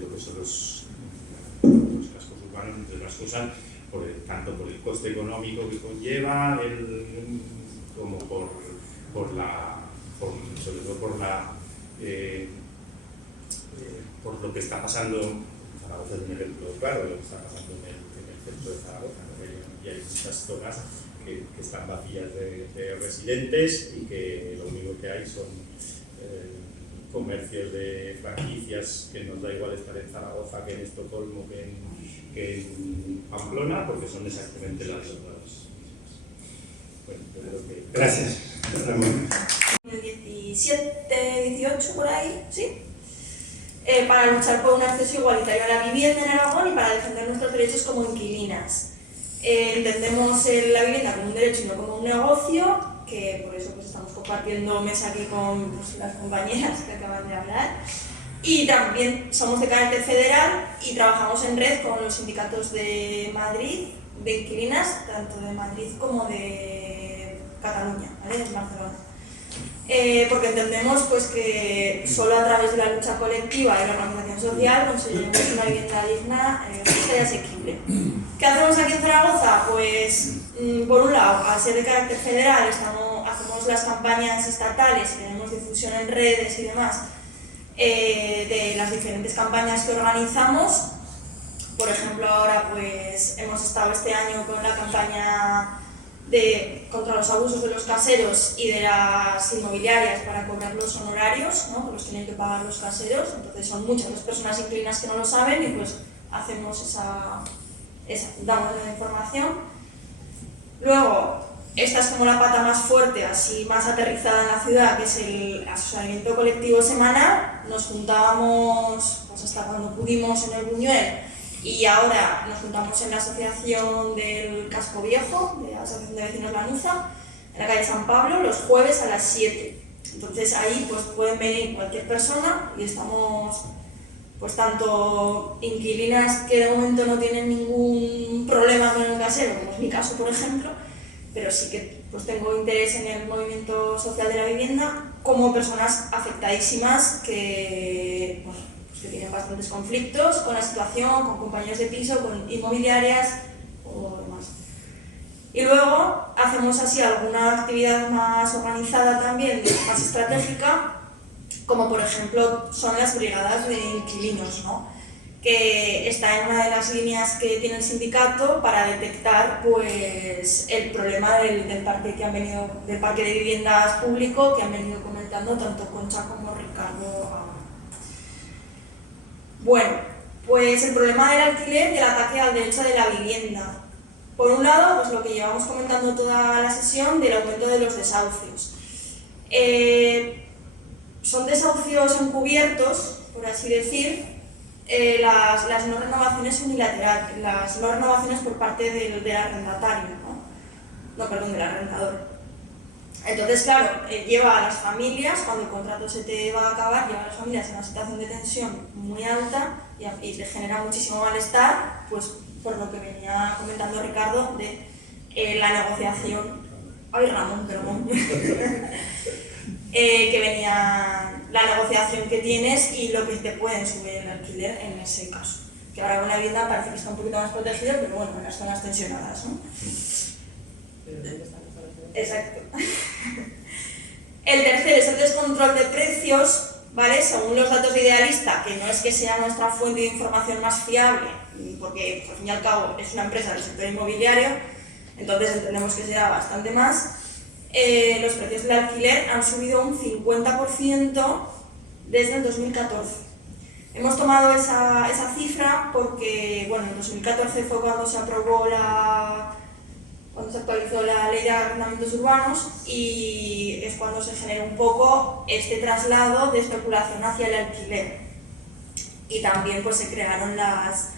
lo que son los cascos urbanos, entre otras cosas, tanto por el coste económico que conlleva, como sobre todo por lo que está pasando en Zaragoza, es un ejemplo claro de lo que está pasando en el centro de Zaragoza, ¿no? Y hay muchas zonas que están vacías de residentes y que lo único que hay son comercios de franquicias que nos da igual estar en Zaragoza que en Estocolmo que en Pamplona, porque son exactamente las mismas. Bueno, yo creo que... Gracias, Ramón. 17, 18 por ahí, ¿sí? Para luchar por un acceso igualitario a la vivienda en Aragón y para defender nuestros derechos como inquilinas. Entendemos la vivienda como un derecho y no como un negocio, que por eso pues, estamos compartiendo mesa aquí con pues, las compañeras que acaban de hablar. Y también somos de carácter federal y trabajamos en red con los sindicatos de Madrid, de inquilinas, tanto de Madrid como de Cataluña, ¿vale? De Barcelona. Porque entendemos pues, que solo a través de la lucha colectiva y la organización social conseguiremos una vivienda digna, justa y asequible. ¿Qué hacemos aquí en Zaragoza? Pues, por un lado, al ser de carácter federal, hacemos las campañas estatales y tenemos difusión en redes y demás de las diferentes campañas que organizamos. Por ejemplo, ahora pues, hemos estado este año con la campaña contra los abusos de los caseros y de las inmobiliarias para cobrar los honorarios, ¿no? Que los tienen que pagar los caseros. Entonces son muchas las personas inquilinas que no lo saben y pues hacemos damos la información. Luego, esta es como la pata más fuerte, así más aterrizada en la ciudad, que es el asesoramiento colectivo semanal. Nos juntábamos pues, hasta cuando pudimos en el Buñuel y ahora nos juntamos en la asociación del Casco Viejo, de la Asociación de Vecinos Lanuza, en la calle San Pablo, los jueves a las 7. Entonces ahí pues, pueden venir cualquier persona y estamos pues tanto inquilinas que de momento no tienen ningún problema con el casero, como es mi caso por ejemplo, pero sí que pues, tengo interés en el movimiento social de la vivienda, como personas afectadísimas que, bueno, pues, que tienen bastantes conflictos con la situación, con compañeros de piso, con inmobiliarias o demás. Y luego hacemos así alguna actividad más organizada también, más estratégica, como por ejemplo son las brigadas de inquilinos, ¿no? Que está en una de las líneas que tiene el sindicato para detectar pues, el problema del parque de viviendas público que han venido comentando tanto Concha como Ricardo ahora. Bueno, pues el problema del alquiler y el ataque al derecho de la vivienda. Por un lado, pues lo que llevamos comentando toda la sesión del aumento de los desahucios. Son desahucios encubiertos, por así decir, las no renovaciones unilaterales, las no renovaciones por parte del arrendatario, del arrendador. Entonces, claro, lleva a las familias, cuando el contrato se te va a acabar, lleva a las familias en una situación de tensión muy alta y te genera muchísimo malestar, pues por lo que venía comentando Ricardo de la negociación. Ay, Ramón, perdón. Que venía la negociación que tienes y lo que te pueden subir el alquiler en ese caso. que ahora con la vivienda parece que está un poquito más protegido, pero bueno, en las zonas tensionadas, ¿no? Exacto. El tercero es el descontrol de precios, ¿vale? Según los datos de Idealista, que no es que sea nuestra fuente de información más fiable, porque al fin y al cabo es una empresa del sector inmobiliario, entonces entendemos que será bastante más. Los precios del alquiler han subido un 50% desde el 2014. Hemos tomado esa cifra porque, bueno, en 2014 fue cuando se aprobó cuando se actualizó la ley de arrendamientos urbanos y es cuando se generó un poco este traslado de especulación hacia el alquiler. Y también pues se crearon las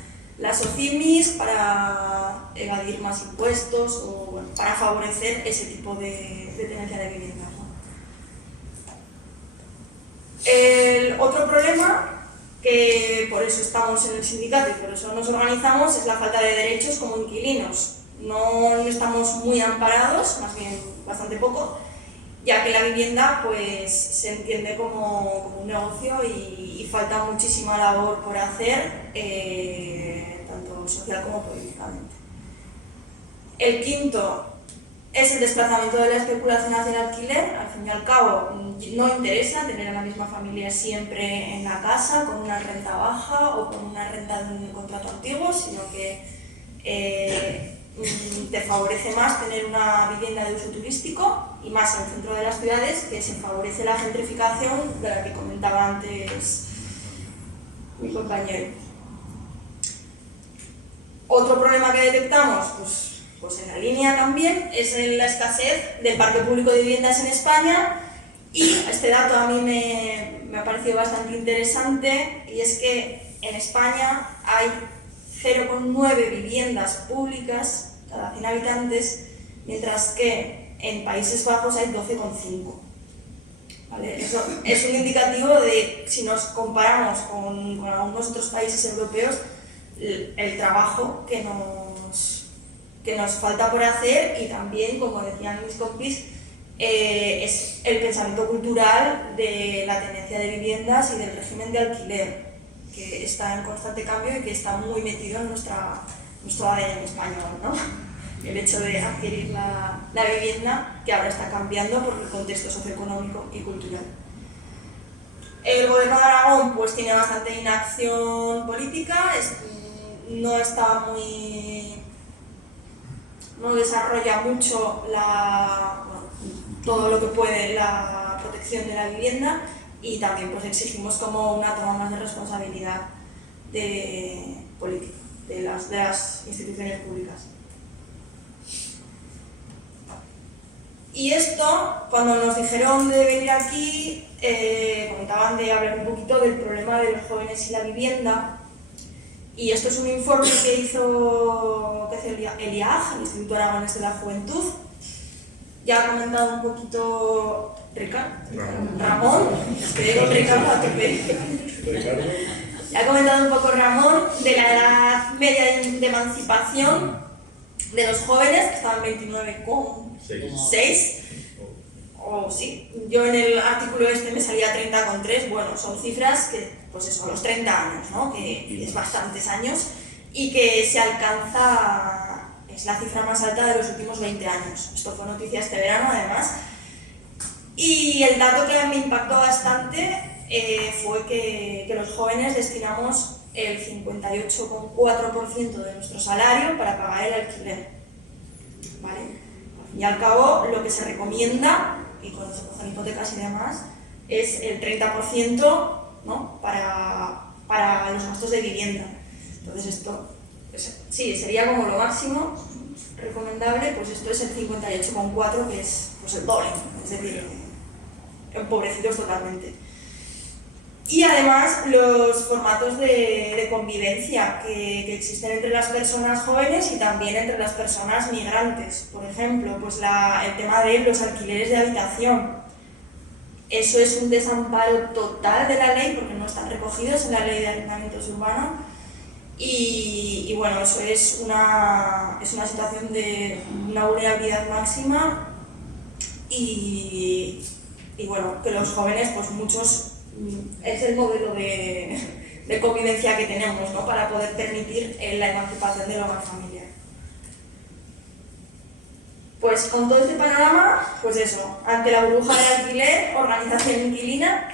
OCIMIs para evadir más impuestos o bueno, para favorecer ese tipo de tenencia de viviendas, ¿no? El otro problema, que por eso estamos en el sindicato y por eso nos organizamos, es la falta de derechos como inquilinos. No estamos muy amparados, más bien bastante poco, ya que la vivienda pues, se entiende como un negocio y falta muchísima labor por hacer, tanto social como políticamente. El quinto es el desplazamiento de la especulación hacia el alquiler. Al fin y al cabo, no interesa tener a la misma familia siempre en la casa, con una renta baja o con una renta de un contrato antiguo, sino que te favorece más tener una vivienda de uso turístico y más en el centro de las ciudades, que se favorece la gentrificación de la que comentaba antes mi compañero. Otro problema que detectamos, pues en la línea también, es la escasez del parque público de viviendas en España y este dato a mí me ha parecido bastante interesante y es que en España hay 0,9 viviendas públicas cada 100 habitantes, mientras que en Países Bajos hay 12,5. ¿Vale? Eso es un indicativo de, si nos comparamos con algunos otros países europeos, el trabajo que nos falta por hacer y también, como decían mis compis, es el pensamiento cultural de la tenencia de viviendas y del régimen de alquiler, que está en constante cambio y que está muy metido en nuestro ADN español, ¿no? El hecho de adquirir la vivienda, que ahora está cambiando por el contexto socioeconómico y cultural. El gobierno de Aragón pues tiene bastante inacción política, no desarrolla mucho todo lo que puede la protección de la vivienda y también pues exigimos como una toma más de responsabilidad política de las instituciones públicas. Y esto, cuando nos dijeron de venir aquí, comentaban de hablar un poquito del problema de los jóvenes y la vivienda. Y esto es un informe que hizo el IAJ, el Instituto Aragonés de la Juventud. Ya ha comentado un poquito Ramón, que digo Ricardo a tope. Ya ha comentado un poco Ramón de la edad media de emancipación de los jóvenes, que estaban 29,6. O sí, yo en el artículo este me salía 30,3, bueno, son cifras que, pues eso, a los 30 años, ¿no? Que es bastantes años y que se alcanza, es la cifra más alta de los últimos 20 años. Esto fue noticia este verano, además. Y el dato que me impactó bastante fue que los jóvenes destinamos el 58,4% de nuestro salario para pagar el alquiler, ¿vale? Al fin y al cabo, lo que se recomienda, y cuando se cogen hipotecas y demás, es el 30%, ¿no? para los gastos de vivienda. Entonces esto, pues, sí, sería como lo máximo recomendable, pues esto es el 58,4%, que es pues, el doble, es decir, empobrecidos totalmente. Y además los formatos de convivencia que existen entre las personas jóvenes y también entre las personas migrantes. Por ejemplo, pues el tema de los alquileres de habitación. Eso es un desamparo total de la ley porque no están recogidos en la ley de arrendamientos urbanos. Y bueno, eso es una situación de una vulnerabilidad máxima y bueno, que los jóvenes, pues muchos, es el modelo de de convivencia que tenemos, ¿no? Para poder permitir la emancipación del hogar familiar. Pues con todo este panorama, pues eso, ante la burbuja del alquiler, organización inquilina,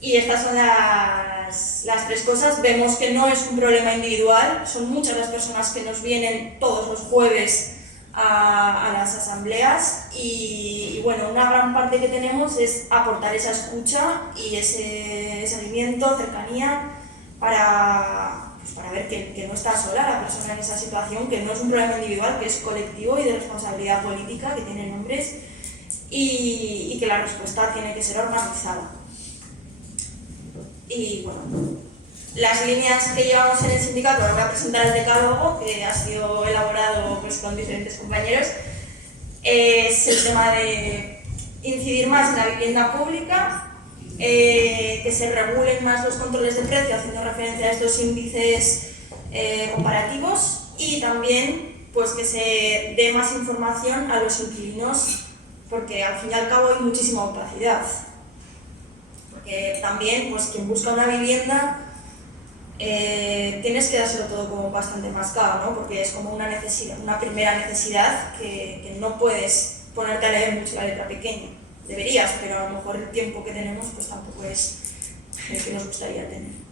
y estas son las tres cosas. Vemos que no es un problema individual, son muchas las personas que nos vienen todos los jueves a las asambleas y bueno, una gran parte que tenemos es aportar esa escucha y ese seguimiento, cercanía, para ver que no está sola la persona en esa situación, que no es un problema individual, que es colectivo y de responsabilidad política, que tiene nombres y que la respuesta tiene que ser organizada. Y bueno, las líneas que llevamos en el sindicato, ahora voy a presentar el decálogo que ha sido elaborado pues, con diferentes compañeros. Es el tema de incidir más en la vivienda pública, que se regulen más los controles de precio, haciendo referencia a estos índices comparativos, y también pues, que se dé más información a los inquilinos, porque al fin y al cabo hay muchísima opacidad. Porque también pues, quien busca una vivienda tienes que dárselo todo como bastante mascado, ¿no? Porque es como una necesidad, una primera necesidad que no puedes ponerte a leer mucho la letra pequeña. Deberías, pero a lo mejor el tiempo que tenemos pues tampoco es el que nos gustaría tener.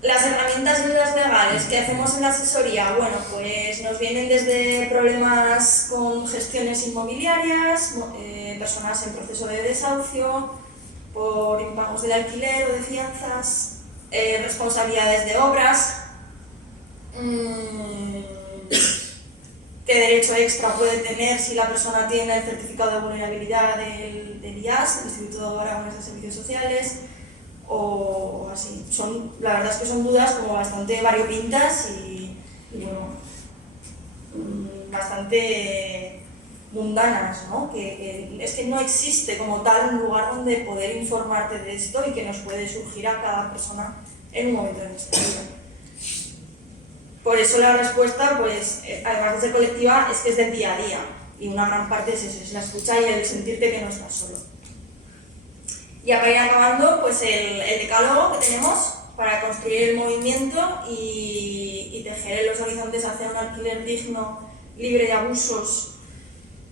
Las herramientas y ayudas legales que hacemos en la asesoría, bueno, pues nos vienen desde problemas con gestiones inmobiliarias, personas en proceso de desahucio, por impagos del alquiler o de fianzas, responsabilidades de obras, qué derecho extra puede tener si la persona tiene el certificado de vulnerabilidad del IAS, del Instituto Aragonés de Servicios Sociales, o así. La verdad es que son dudas como bastante variopintas y bueno, bastante mundanas, ¿no? Que es que no existe como tal un lugar donde poder informarte de esto y que nos puede surgir a cada persona en un momento de nuestra vida. Por eso la respuesta, pues, además de ser colectiva, es que es del día a día, y una gran parte es eso, es la escucha y el sentirte que no estás solo. Ya para ir acabando, pues el decálogo que tenemos para construir el movimiento y tejer en los horizontes hacia un alquiler digno, libre de abusos,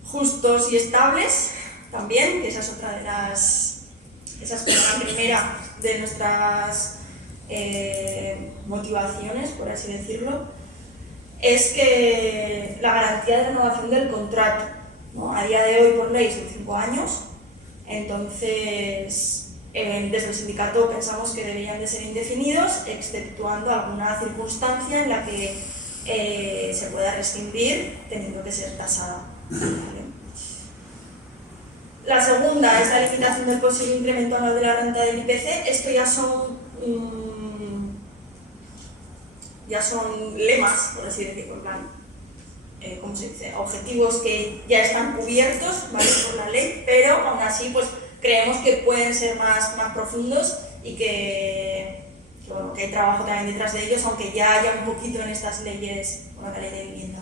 justos y estables, también, que esa es otra de esa es como la primera de nuestras motivaciones, por así decirlo, es que la garantía de renovación del contrato, ¿no? A día de hoy por ley son 5 años, entonces desde el sindicato pensamos que deberían de ser indefinidos, exceptuando alguna circunstancia en la que se pueda rescindir teniendo que ser tasada. ¿Vale? La segunda es la limitación del posible incremento anual de la renta del IPC. Esto ya son lemas, por así decirlo, en plan, ¿cómo se dice? Objetivos que ya están cubiertos, ¿vale? Por la ley, pero aún así pues, creemos que pueden ser más profundos y que hay trabajo también detrás de ellos, aunque ya haya un poquito en estas leyes, como la ley de vivienda.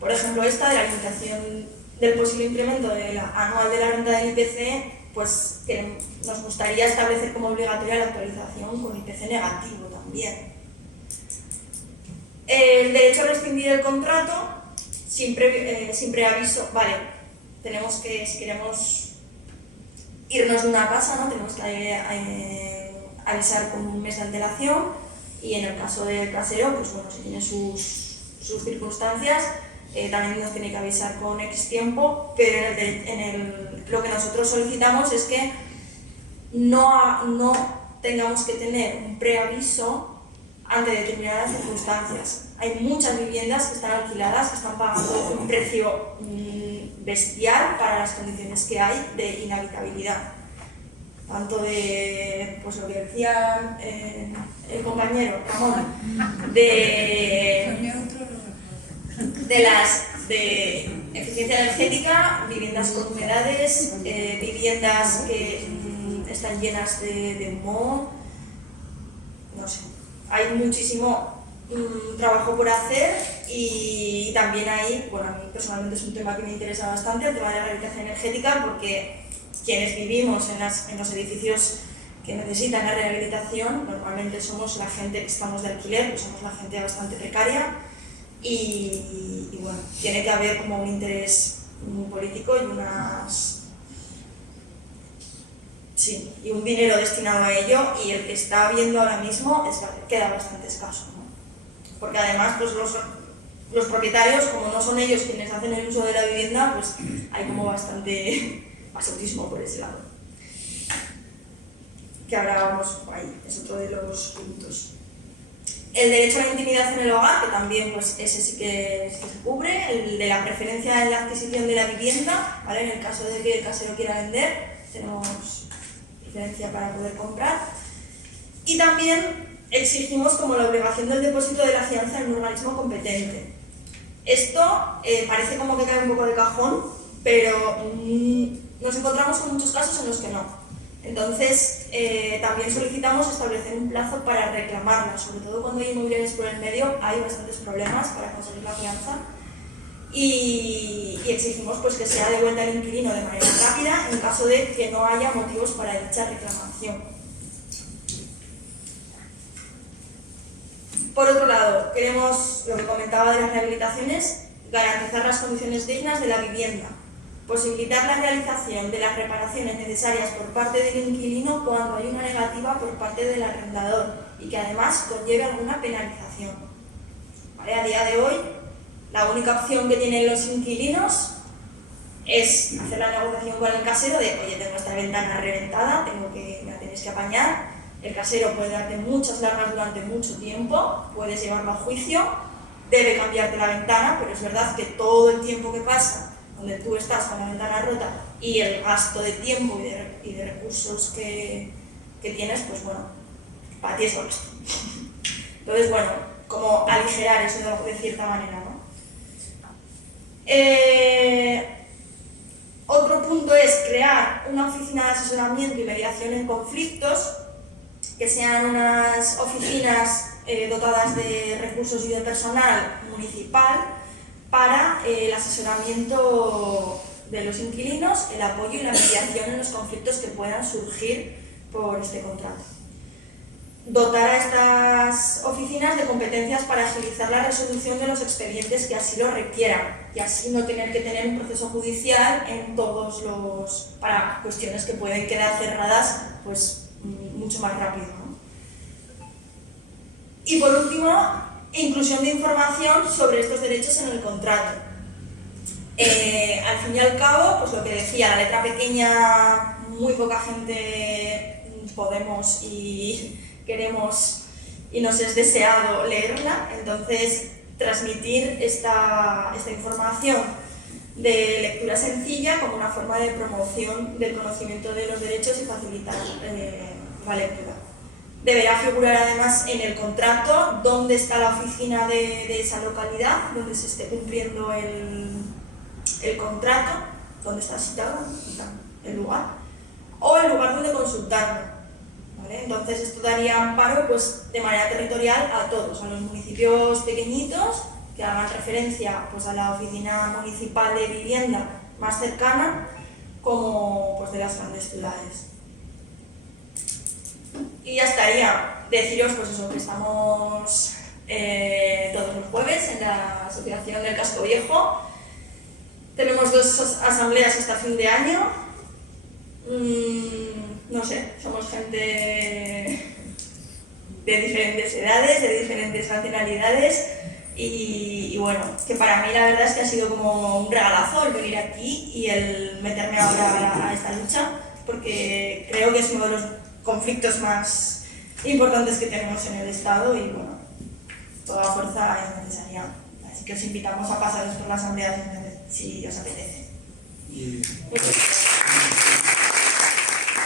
Por ejemplo, esta de la limitación del posible incremento anual de la renta del IPC, pues que nos gustaría establecer como obligatoria la actualización con IPC negativo también. El derecho a rescindir el contrato, sin preaviso, vale, tenemos que, si queremos irnos de una casa, ¿no? Tenemos que avisar con un mes de antelación, y en el caso del casero, pues bueno, si tiene sus circunstancias, también nos tiene que avisar con X tiempo, pero lo que nosotros solicitamos es que no tengamos que tener un preaviso ante determinadas circunstancias. Hay muchas viviendas que están alquiladas, que están pagando un precio bestial para las condiciones que hay de inhabitabilidad. Tanto de, pues lo que decía el compañero Ramón, de eficiencia energética, viviendas con humedades, viviendas que están llenas de humo, no sé, hay muchísimo trabajo por hacer, y también hay, bueno, a mí personalmente es un tema que me interesa bastante, el tema de la rehabilitación energética, porque quienes vivimos en los edificios que necesitan la rehabilitación, normalmente somos la gente que estamos de alquiler, pues somos la gente bastante precaria y bueno, tiene que haber como un interés político y un dinero destinado a ello, y el que está habiendo ahora mismo queda bastante escaso, ¿no? Porque además pues los propietarios, como no son ellos quienes hacen el uso de la vivienda, pues hay como bastante pasotismo por ese lado. Que ahora vamos por ahí, es otro de los puntos. El derecho a la intimidad en el hogar, que también pues ese sí que se cubre, el de la preferencia en la adquisición de la vivienda, ¿vale? En el caso de que el casero quiera vender, tenemos preferencia para poder comprar. Y también exigimos como la obligación del depósito de la fianza en un organismo competente. Esto parece como que cae un poco de cajón, pero nos encontramos con muchos casos en los que no. Entonces, también solicitamos establecer un plazo para reclamarla, sobre todo cuando hay inmobiliarias por el medio, hay bastantes problemas para conseguir la fianza y exigimos pues, que sea devuelta al inquilino de manera rápida en caso de que no haya motivos para dicha reclamación. Por otro lado, queremos, lo que comentaba de las rehabilitaciones, garantizar las condiciones dignas de la vivienda, posibilitar la realización de las reparaciones necesarias por parte del inquilino cuando hay una negativa por parte del arrendador y que además conlleve alguna penalización. ¿Vale? A día de hoy, la única opción que tienen los inquilinos es hacer la negociación con el casero de oye, tengo esta ventana reventada, me la tenéis que apañar. El casero puede darte muchas largas durante mucho tiempo, puedes llevarlo a juicio, debe cambiarte la ventana, pero es verdad que todo el tiempo que pasa donde tú estás con la ventana rota y el gasto de tiempo y de recursos que tienes, pues bueno, para ti es lo gasto. Entonces, bueno, como aligerar eso de cierta manera, ¿no? Otro punto es crear una oficina de asesoramiento y mediación en conflictos, que sean unas oficinas dotadas de recursos y de personal municipal para el asesoramiento de los inquilinos, el apoyo y la mediación en los conflictos que puedan surgir por este contrato. Dotar a estas oficinas de competencias para agilizar la resolución de los expedientes que así lo requieran y así no tener que tener un proceso judicial para cuestiones que pueden quedar cerradas pues, mucho más rápido, ¿no? Y por último, inclusión de información sobre estos derechos en el contrato. Al fin y al cabo, pues lo que decía, la letra pequeña, muy poca gente podemos y queremos y nos es deseado leerla, entonces transmitir esta información de lectura sencilla como una forma de promoción del conocimiento de los derechos y facilitar la lectura. Deberá figurar además en el contrato dónde está la oficina de esa localidad, donde se esté cumpliendo el contrato, dónde está citado el lugar, o el lugar donde consultarlo. ¿Vale? Entonces esto daría amparo pues, de manera territorial a todos, a los municipios pequeñitos que hagan referencia pues, a la oficina municipal de vivienda más cercana, como pues, de las grandes ciudades. Y ya estaría. Deciros pues eso, que estamos todos los jueves en la Asociación del Casco Viejo. Tenemos 2 asambleas hasta fin de año. No sé, somos gente de diferentes edades, de diferentes nacionalidades y bueno, que para mí la verdad es que ha sido como un regalazo el venir aquí y el meterme ahora a esta lucha, porque creo que es uno de los conflictos más importantes que tenemos en el Estado y bueno, toda fuerza es necesaria. Así que os invitamos a pasaros por la asamblea si os apetece. Muchas gracias.